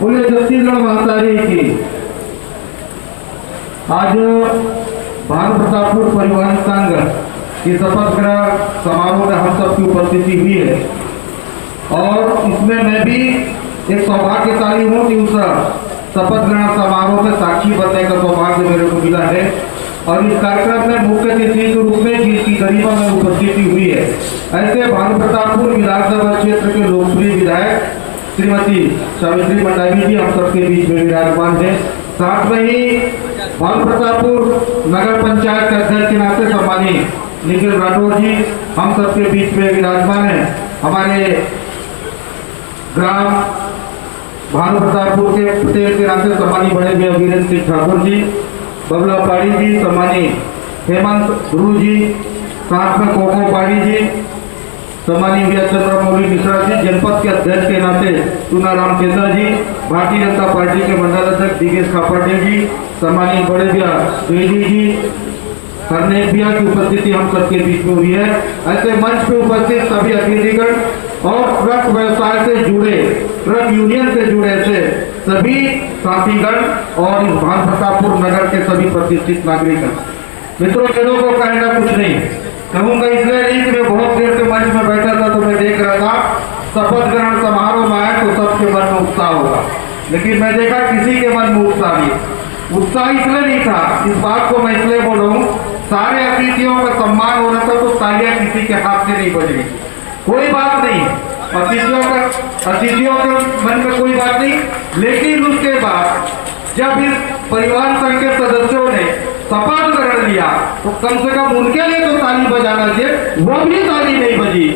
बोले छत्तीसगढ़ मातारी की। आज भानु प्रतापपुर परिवहन संघ की शपथ ग्रहण समारोह में हम सबकी उपस्थिति हुई है और इसमें मैं भी एक सौभाग्यशाली हूँ कि उस शपथ ग्रहण समारोह में साक्षी बनने का सौभाग्य मेरे को मिला है। और इस कार्यक्रम में मुख्य अतिथि के रूप में जिसकी गरिमा में उपस्थिति हुई है, ऐसे भानु प्रतापपुर विधानसभा क्षेत्र के लोकप्रिय विधायक श्रीमती सावित्री मंडावी जी हम सबके बीच में विराजमान है। साथ में ही भानु प्रतापपुर नगर पंचायत के अध्यक्ष के नाते सम्मानित निखिल राठौर जी हम सबके बीच में विराजमान है। हमारे ग्राम भानु प्रतापपुर के पटेल के नाते सम्मानित बड़े भैया वीरेंद्र सिंह ठाकुर जी, बबला पाड़ी जी, सम्मानित हेमंत गुरु जी, साथ में कोको पाड़ी जी, सम्मानित भैया चंद्रमौली मिश्रा जी, जनपद के अध्यक्ष के नाते चुनाराम केंद्र जी, भारतीय जनता पार्टी के मंडल अध्यक्ष दिगेश खापड़े जी, सम्मानित बड़े भैया बेली जी, हरनेक भैया की उपस्थिति हम सबके बीच में हुई है। ऐसे मंच पे उपस्थित सभी अतिथिगण और ट्रक व्यवसाय से जुड़े, ट्रक यूनियन से जुड़े ऐसे सभी साथीगण और इस भानु प्रतापपुर नगर के सभी प्रतिष्ठित नागरिक मित्रों, मेरों को कहना कुछ नहीं कहूँगा, इसलिए नहीं कि मैं बहुत देर से मंच में बैठा था तो मैं देख रहा था शपथ ग्रहण समारोह में आया तो सबके मन में उत्साह होगा, लेकिन मैं देखा किसी के मन में उत्साह नहीं। उत्साह इसलिए नहीं था, इस बात को मैं इसलिए बोल रहा हूँ, सारे अतिथियों का सम्मान हो रहा था तो तालियां किसी के हाथ से नहीं बज रही, कोई बात नहीं, अतिथियों के मन में कोई बात नहीं। लेकिन उसके बाद जब इस परिवार संघ के सदस्यों ने शपथ ग्रहण लिया तो कम से कम उनके लिए तो ताली बजाना चाहिए, वो भी ताली नहीं बजी।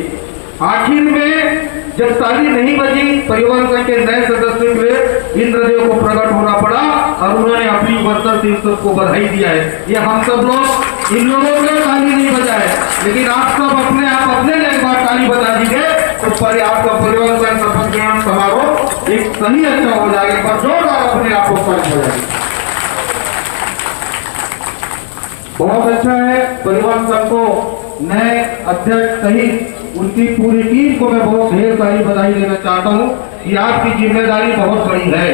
आखिर में जब ताली नहीं बजी, परिवहन संघ के नए सदस्य के लिए इंद्रदेव को प्रकट होना पड़ा और उन्होंने अपनी वर्षा से सबको बधाई दिया है। ये हम सब लोग इन लोगों ने ताली नहीं बजाए, लेकिन आप सब अपने आप अपने लिए एक बार ताली बजा दीजिए तो पर आपका परिवहन संघ शपथ ग्रहण समारोह एक सही अच्छा हो जाएगा। पर जोरदार अपने आप को खर्च हो जाएगा। बहुत अच्छा है। परिवहन संघ को नए अध्यक्ष सहित उनकी पूरी टीम को मैं बहुत ढेर सारी बधाई देना चाहता हूं कि आपकी जिम्मेदारी बहुत बड़ी है।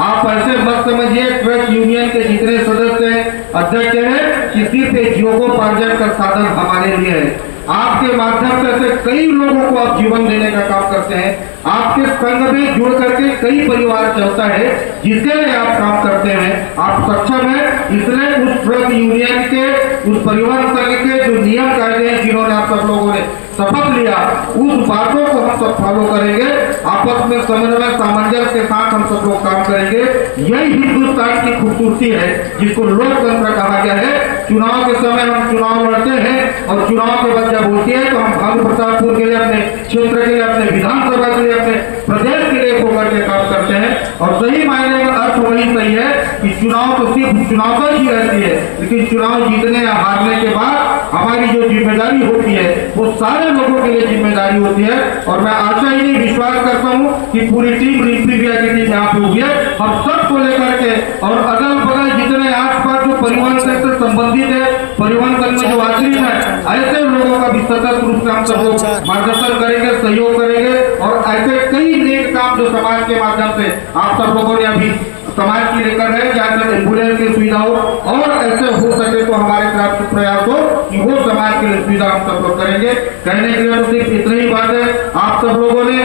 आप ऐसे मत समझिए ट्रक यूनियन के जितने सदस्य हैं, अध्यक्ष हैं, कि सिर्फ एक जीवकोपार्जन का साधन हमारे लिए है। आपके माध्यम से ऐसे कई लोगों को आप जीवन देने का काम करते हैं। आपके संघ में जुड़ करके कई परिवार चलता है जिसके लिए आप काम करते हैं। आप सक्षम हैं, इसलिए उस ट्रक यूनियन के, उस परिवहन संघ के जो नियम कायदे हैं जिन्होंने आप सब लोगों ने शपथ लिया, उस बातों को हम सब फॉलो करेंगे। आपस में समन्वय सामंजस्य के साथ हम सब लोग काम करेंगे। यही हिंदुस्तान की खूबसूरती है जिसको लोकतंत्र कहा गया है। चुनाव के समय हम चुनाव लड़ते हैं और चुनाव के बाद जब होती है तो हम भानु प्रतापपुर के लिए, अपने क्षेत्र के लिए, अपने विधानसभा के लिए, अपने प्रदेश के लिए होकर के काम करते हैं। और सही मायने में अर्थ वही सही है कि चुनाव तो सिर्फ चुनाव तक ही रहती है, लेकिन चुनाव जीतने या हारने के बाद हमारी जो जिम्मेदारी होती है वो सारे लोगों के लिए जिम्मेदारी होती है। और मैं आशा ही नहीं विश्वास करता हूँ कि पूरी टीम रिंपी की टीम यहाँ पे हुई है। हम सबको लेकर के और अगल बगल जितने आसपास जो परिवहन संघ से संबंधित है, परिवहन संघ में जो आश्रित है, ऐसे लोगों का भी सतत रूप से हम सब लोग मार्गदर्शन करेंगे, सहयोग करेंगे। और ऐसे कई नेक काम जो समाज के माध्यम से आप सब लोगों ने अभी समाज की लेकर है, जहाँ एम्बुलेंस की सुविधा हो और ऐसे हो सके तो हमारे तरफ से प्रयास हो कि वो समाज के लिए सुविधा हम सब लोग करेंगे। कहने के लिए सिर्फ इतनी ही बात है। आप सब लोगों ने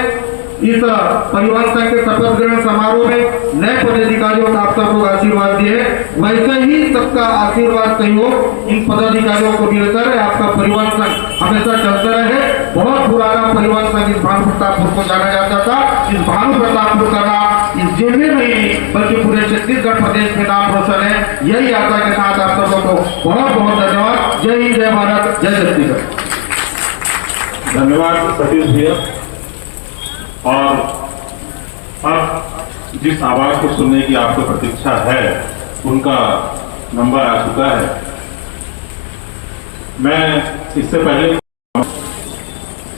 इस परिवहन संघ के शपथ ग्रहण समारोह में नए पदाधिकारियों को आप सब लोग आशीर्वाद दिए, वैसे ही सबका आशीर्वाद सहयोग इन पदाधिकारियों को मिलकर है। आपका परिवहन संघ हमेशा चलता रहे। बहुत पुराना परिवहन संघ इस भानु प्रतापपुर को जाना जाता था। इस भानु प्रतापपुर का नाम इस जिले में नहीं बल्कि पूरे छत्तीसगढ़ प्रदेश में नाम रोशन है। यही आशा के साथ आप सब लोगों को बहुत बहुत धन्यवाद। जय हिंद, जय भारत, जय छत्तीसगढ़। धन्यवाद सतीश भैया। और अब जिस आवाज को सुनने की आपको प्रतीक्षा है उनका नंबर आ चुका है। मैं इससे पहले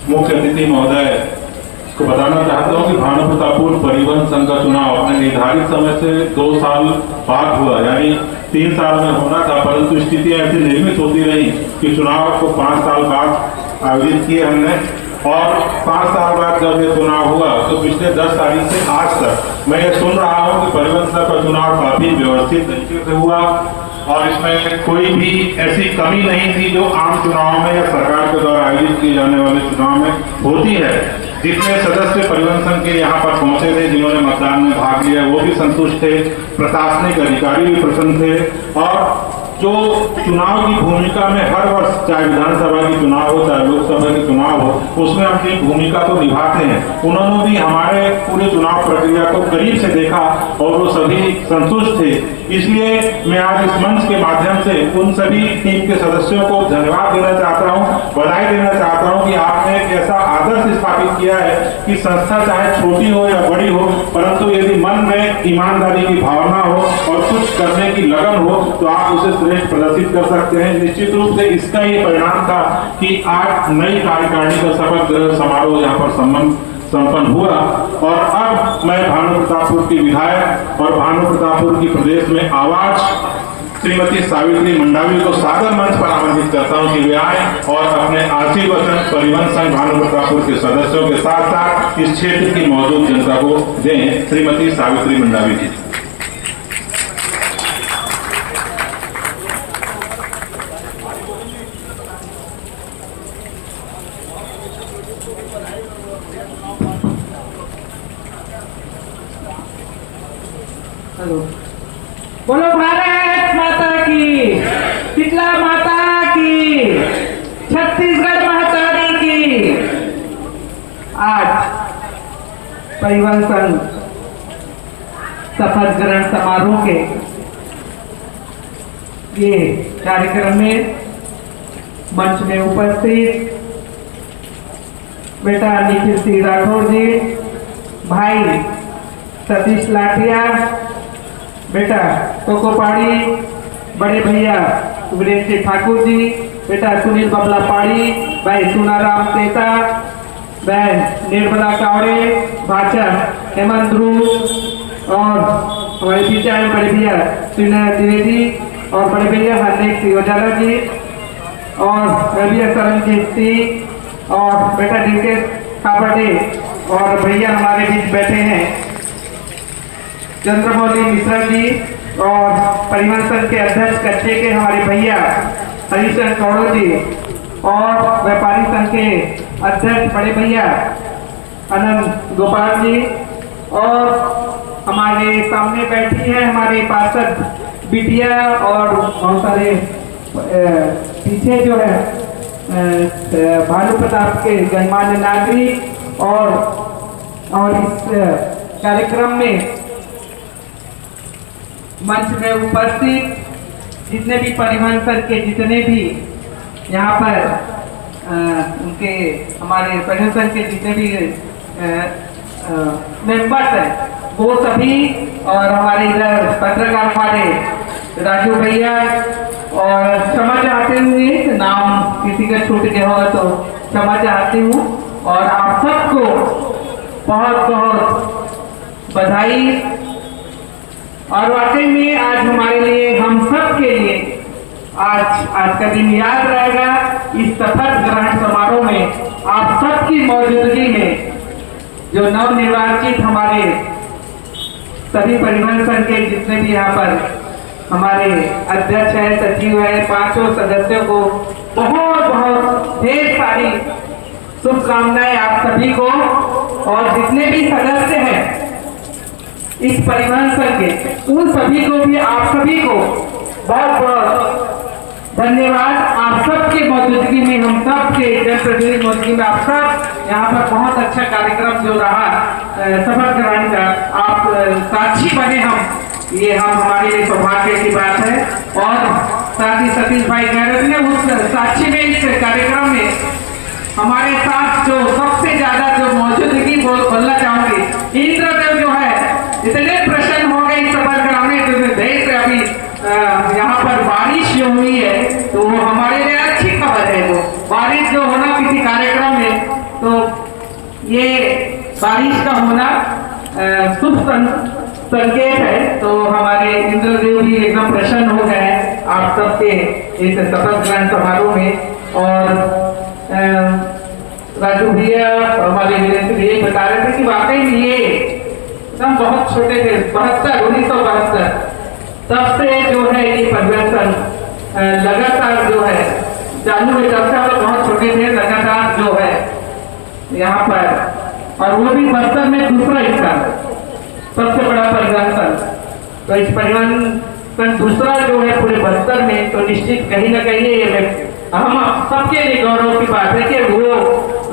मुख्य अतिथि महोदय को बताना चाहता हूं कि भानु प्रतापपुर परिवहन संघ का चुनाव अपने निर्धारित समय से 2 साल बाद हुआ, यानी 3 साल में होना था, परंतु स्थितियां ऐसी निर्मित होती रही कि चुनाव को 5 साल बाद आयोजित किए हमने। और 5 साल बाद जब ये चुनाव हुआ तो पिछले 10 तारीख से आज तक मैं ये सुन रहा हूँ कि परिवहन संघ का चुनाव काफी व्यवस्थित तरीके से हुआ और इसमें कोई भी ऐसी कमी नहीं थी जो आम चुनाव में या सरकार के द्वारा आयोजित किए जाने वाले चुनाव में होती है। जितने सदस्य परिवहन संघ के यहाँ पर पहुंचे थे, जिन्होंने मतदान में भाग लिया, वो भी संतुष्ट थे, प्रशासनिक अधिकारी भी प्रसन्न थे। और जो चुनाव की भूमिका में हर वर्ष, चाहे विधानसभा की चुनाव हो चाहे लोकसभा की चुनाव हो, उसमें अपनी भूमिका तो निभाते हैं। उन्होंने भी हमारे पूरे चुनाव प्रक्रिया को करीब से देखा और वो सभी संतुष्ट थे। इसलिए मैं आज इस मंच के माध्यम से उन सभी टीम के सदस्यों को धन्यवाद देना चाहता हूं, बधाई देना चाहता हूं कि आपने एक ऐसा आदर्श स्थापित किया है कि संस्था चाहे छोटी हो या बड़ी हो, परंतु यदि मन में ईमानदारी की भावना हो और कुछ करने की लगन हो तो आप उसे श्रेष्ठ प्रदर्शित कर सकते हैं। निश्चित रूप से इसका ये परिणाम था कि आज नई कार्यकारिणी का शपथ ग्रहण समारोह यहाँ पर संपन्न हुआ। और अब मैं भानु प्रतापपुर की विधायक और भानु प्रतापपुर की प्रदेश में आवाज श्रीमती सावित्री मंडावी को सादर मंच पर आमंत्रित करता हूं कि वे आए और अपने आशीर्वचन परिवहन संघ भानु प्रतापपुर के सदस्यों के साथ साथ इस क्षेत्र की मौजूद जनता को दें। श्रीमती सावित्री मंडावी जी। बोलो भारत माता की, शीतला माता की, छत्तीसगढ़ महातारी की। आज परिवहन संघ शपथ ग्रहण समारोह के ये कार्यक्रम में मंच में उपस्थित बेटा निखिल सिंह राठौर जी, भाई सतीश लाठिया, बेटा कोकोपाड़ी, बड़े भैया वीरेंद्र सिंह ठाकुर जी, बेटा सुनील बबला पाड़ी, भाई सुनाराम तेता, बहन निर्मला कावड़े, भाचा हेमंत ध्रुव और हमारे पिता एवं बड़े भैया श्रीनारायण द्विवेदी और बड़े भैया हरनेक सिंह वजाला जी और भैया सरनजीत सिंह और बेटा डीकेश खापड़े और भैया हमारे बीच बैठे हैं चंद्रमौली मिश्रा जी और परिवहन संघ के अध्यक्ष कच्चे के हमारे भैया हरीशचंद्र कौड़ो जी और व्यापारी संघ के अध्यक्ष बड़े भैया अनंत गोपाल जी और हमारे सामने बैठी है हमारे पार्षद बिटिया और बहुत सारे पीछे जो है भानु प्रताप के गणमान्य नागरिक और इस कार्यक्रम में मंच में उपस्थित जितने भी परिवहन संघ के जितने भी यहाँ पर उनके हमारे परिवहन संघ के जितने भी मेंबर्स हैं वो सभी और हमारे इधर पत्रकार हमारे राजू भैया और क्षमा चाहते हुए नाम किसी का छूट गया हो तो क्षमा चाहती हूँ और आप सबको बहुत बहुत बधाई। और वाकई में आज हमारे लिए हम सब के लिए आज का दिन याद रहेगा। इस शपथ ग्रहण समारोह में आप सबकी मौजूदगी में जो नवनिर्वाचित हमारे सभी परिवहन संघ के जितने भी यहाँ पर हमारे अध्यक्ष है, सचिव है, पांचों सदस्यों को बहुत बहुत ढेर सारी शुभकामनाएं आप सभी को और जितने भी सदस्य हैं इस परिवहन संघ के उन सभी को भी आप सभी को बहुत बहुत धन्यवाद। आप सबके मौजूदगी में हम सब के जनप्रतिनिधि मौजूदगी में आप सब यहाँ पर बहुत अच्छा कार्यक्रम जो रहा शपथ ग्रहण का आप साक्षी बने हम हमारे लिए सौभाग्य की बात है। और साथ ही सतीश भाई कह रहे थे उस साक्षी में इस कार्यक्रम में हमारे साथ जो सबसे ज्यादा जो मौजूदगी बोलना चाहूंगी इंद्रदेव जो है इतने प्रसन्न हो गए इस शपथ ग्रहण में तो देख रहे अभी यहाँ पर बारिश जो हुई है तो वो हमारे लिए अच्छी खबर है। वो बारिश जो होना किसी कार्यक्रम में तो ये बारिश का होना शुभ संकेत है। तो हमारे इंद्रदेव भी एकदम प्रसन्न हो गए हैं आप सबके इस शपथ ग्रहण समारोह में। और राजू भैया हमारे वीरेंद्र भैया बता रहे थे कि वाकई में ये एकदम बहुत छोटे थे 1972 तब से जो है ये परिवर्तन लगातार जो है चालू है। तब से हम लोग बहुत छोटे थे लगातार जो है यहाँ पर और वो भी बस्तर में दूसरा हिस्सा सबसे बड़ा परिवहन संघ। तो इस परिवहन संघ दूसरा जो है पूरे बस्तर में तो निश्चित कहीं ना कहीं ये हम सबके लिए गौरव की बात है कि वो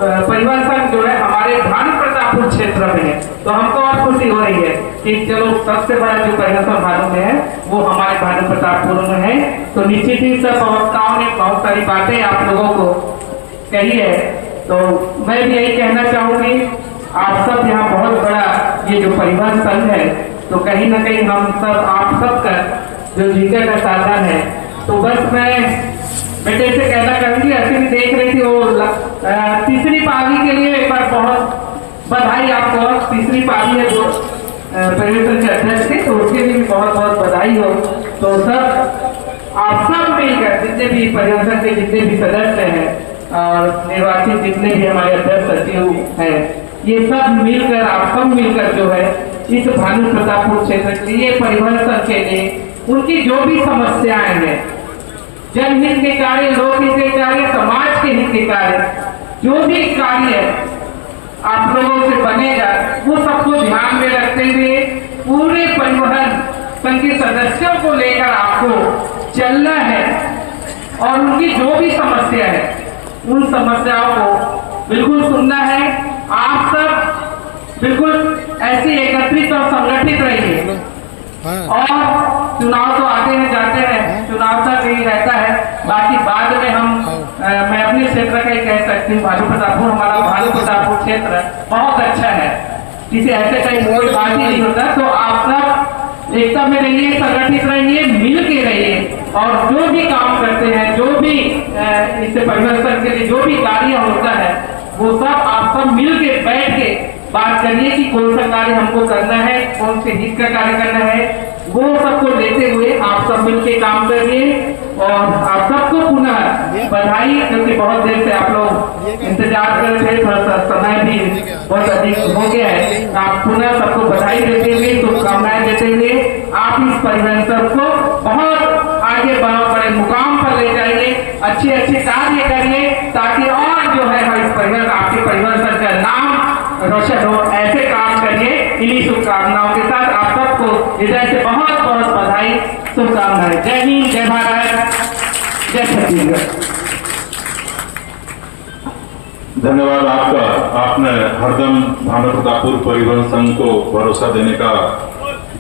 परिवहन संघ जो है हमारे भानु प्रतापपुर क्षेत्र में है। तो हमको और खुशी हो रही है कि चलो सबसे बड़ा जो परिवहन संघ भानु में है वो हमारे भानु प्रतापपुर में है। तो निश्चित ही सब प्रवक्ताओं ने बहुत सारी बातें आप लोगों को कही है। तो मैं भी यही कहना चाहूंगी आप सब यहाँ बहुत बड़ा ये जो परिवहन संघ है तो कहीं ना कहीं हम सब आप सब का जो जीवन का साधन है। तो बस मैं बेटे से कहना चाहूंगी ऐसे भी देख रही थी वो तीसरी पारी के लिए एक बार बहुत बधाई आपको। तीसरी पारी है जो परिवर्तन के अध्यक्ष थे तो उसके लिए भी बहुत बहुत बधाई हो। तो सब आप सब मिलकर जितने भी परिवर्तन के जितने भी सदस्य हैं और निर्वाचित जितने भी हमारे अध्यक्ष सचिव हैं ये सब मिलकर आप सब मिलकर जो है इस भानु प्रतापपुर क्षेत्र के लिए परिवहन संघ के लिए उनकी जो भी समस्याएं हैं जनहित के कार्य, लोकहित के कार्य, समाज के हित के कार्य, जो भी कार्य आप लोगों से बनेगा वो सबको ध्यान में रखते हुए पूरे परिवहन संघ के सदस्यों को लेकर आपको चलना है। और उनकी जो भी समस्या है उन समस्याओं को बिल्कुल सुनना है। आप सब बिल्कुल ऐसे एकत्रित और संगठित रहिए। और चुनाव तो आते हैं जाते हैं, चुनाव तक यही रहता है, बाकी बाद में हम मैं अपने क्षेत्र का ही कह सकती हूँ, भानु प्रतापपुर हमारा भानु प्रतापपुर क्षेत्र बहुत अच्छा है, किसी ऐसे कहीं कोई बात ही नहीं होता। तो आप सब एकता में रहिए, संगठित रहिए, मिल के रहिए और जो भी काम करते हैं, जो भी इससे परिवर्तन के लिए जो भी कार्य होता है वो सब आप सब मिल के बैठ के बात करिए कि कौन सा कार्य हमको करना है, कौन से हित का कार्य करना है, वो सबको लेते हुए आप सब मिलके काम करिए। और आप सबको पुनः बधाई, क्योंकि बहुत देर से आप लोग इंतजार कर रहे थे, थोड़ा सा समय भी बहुत अधिक हो गया है। आप पुनः सबको बधाई देते हुए, शुभकामनाएं देते हुए आप इस परिवर्तन को बहुत आगे बड़े मुकाम पर ले जाइए, अच्छे अच्छे कार्य करिए, ताकि और जो है इस परिवर्तन, आपके परिवर्तन का नाम रोशन हो। ऐसे काम करिए। इन्हीं शुभकामनाओं के साथ आप सबको हृदय से बहुत बहुत बधाई, शुभकामनाएं। जय हिंद, जय भारत, जय छत्तीसगढ़। धन्यवाद आपका। आपने हरदम भानु प्रतापपुर परिवहन संघ को भरोसा देने का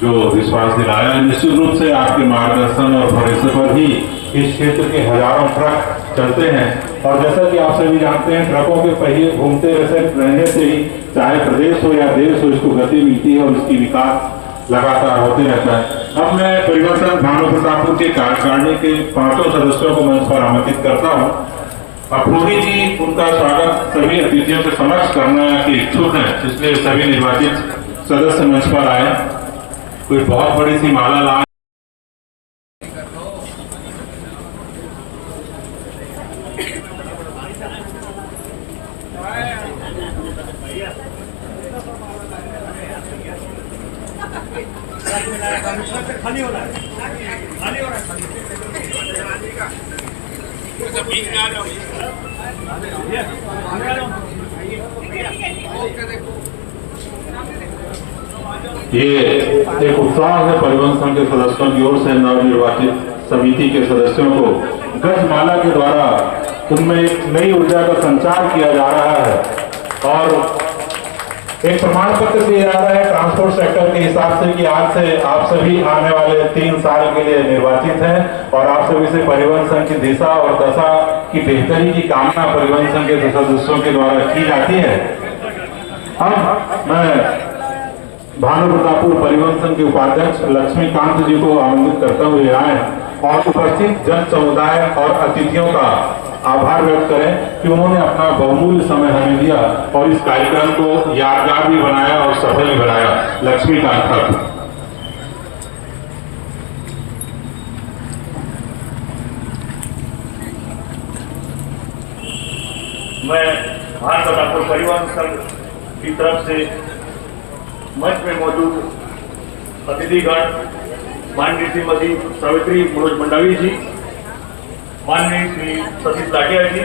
जो विश्वास दिलाया, निश्चित रूप से आपके मार्गदर्शन और भरोसे पर ही इस क्षेत्र के हजारों ट्रक चलते हैं। और जैसा कि आप सभी जानते हैं, ट्रकों के पहिए घूमते रहने से ही चाहे प्रदेश हो या देश हो, इसको गति मिलती है और इसकी विकास लगातार होते रहता है। अब मैं परिवहन संघ भानु प्रतापपुर के कार्यकारिणी के 5 सदस्यों को मंच पर आमंत्रित करता हूँ। अपूरी जी, उनका स्वागत सभी अतिथियों के समक्ष करना के इच्छुक हैं, इसलिए सभी निर्वाचित सदस्य मंच पर आए। कोई बहुत बड़ी सी माला ला ये एक उत्साह है परिवहन संघ के सदस्यों की ओर से नवनिर्वाचित समिति के सदस्यों को गजमाला के द्वारा उनमें एक नई ऊर्जा का संचार किया जा रहा है और एक प्रमाण पत्र दिया जा रहा है ट्रांसपोर्ट सेक्टर के हिसाब से कि आज से आप सभी आने वाले 3 साल के लिए निर्वाचित हैं और आप सभी से परिवहन संघ की दिशा और दशा की बेहतरी की कामना परिवहन संघ के सदस्यों के द्वारा की जाती है। अब मैं भानु प्रतापपुर परिवहन संघ के उपाध्यक्ष लक्ष्मीकांत जी को आमंत्रित करते हुए आए और उपस्थित जन समुदाय और अतिथियों का आभार व्यक्त करें कि उन्होंने अपना बहुमूल्य समय हमें दिया और इस कार्यक्रम को यादगार भी बनाया और सफल भी बनाया। लक्ष्मीकांत ठाकुर। मैं भानु प्रतापपुर परिवहन संघ की तरफ से मंच में मौजूद अतिथिगण माननीय श्रीमती सावित्री मनोज मंडावी जी, माननीय श्री सतीश लाटिया जी,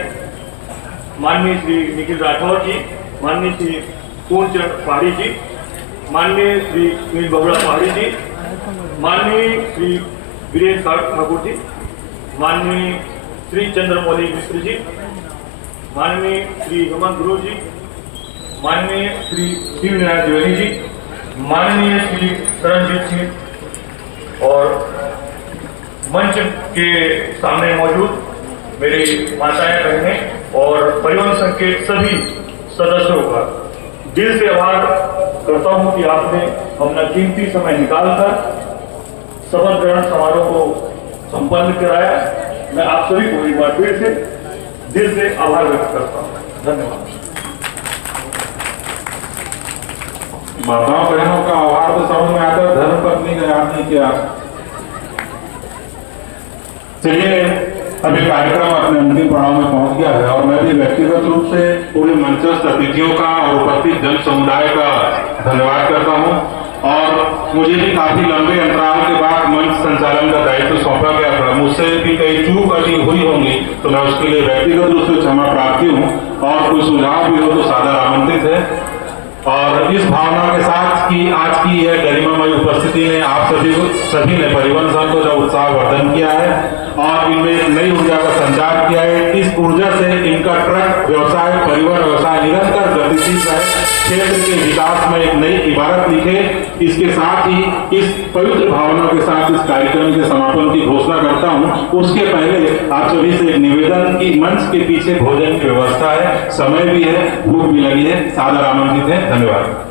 माननीय श्री निखिल राठौर जी, माननीय श्री पूर्णचंद पहाड़ी जी, माननीय श्री सुनील बबड़ा पहाड़ी जी, माननीय श्री वीरेंद्र ठाकुर जी, माननीय श्री चंद्रमौली मिश्र जी, माननीय श्री हेमंत गुरु जी, माननीय श्री शिवनारायण द्विवेदी जी, माननीय श्री शरणजीत सिंह और मंच के सामने मौजूद मेरी माताएं बहनें और परिवहन संघ के सभी सदस्यों का दिल से आभार करता हूं कि आपने अपना कीमती समय निकालकर शपथ ग्रहण समारोह को संपन्न कराया। मैं आप सभी को एक बार फिर से दिल से आभार व्यक्त करता हूं। धन्यवाद। माताओं बहनों का आभार तो समझ में आता है, धर्म पत्नी का याद नहीं किया। चलिए, अभी कार्यक्रम अपने अंतिम पड़ाव में पहुंच गया है और मैं भी व्यक्तिगत रूप से पूरे मंचस्थ अतिथियों का और उपस्थित जन समुदाय का धन्यवाद करता हूं। और मुझे भी काफी लंबे अंतराल के बाद मंच संचालन का दायित्व सौंपा गया था। मुझसे भी कई चूक अभी हुई होंगी तो मैं उसके लिए व्यक्तिगत रूप से क्षमा प्रार्थी हूँ और कोई सुझाव भी हो तो सादर आमंत्रित है। और इस भावना के साथ कि आज की यह गरिमामय उपस्थिति ने आप सभी ने परिवहन संघ को जब उत्साहवर्धन किया है और इनमें एक नई ऊर्जा का संचार किया है। इस ऊर्जा से इनका ट्रक व्यवसाय, परिवहन व्यवसाय निरंतर गतिशील रहे क्षेत्र के विकास में एक नई इबारत लिखे। इसके साथ ही इस पवित्र भावना के साथ इस कार्यक्रम के समापन की घोषणा करता हूं। उसके पहले आप सभी से एक निवेदन की मंच के पीछे भोजन की व्यवस्था है, समय भी है, भूख भी लगी है, सादर आमंत्रित है। धन्यवाद।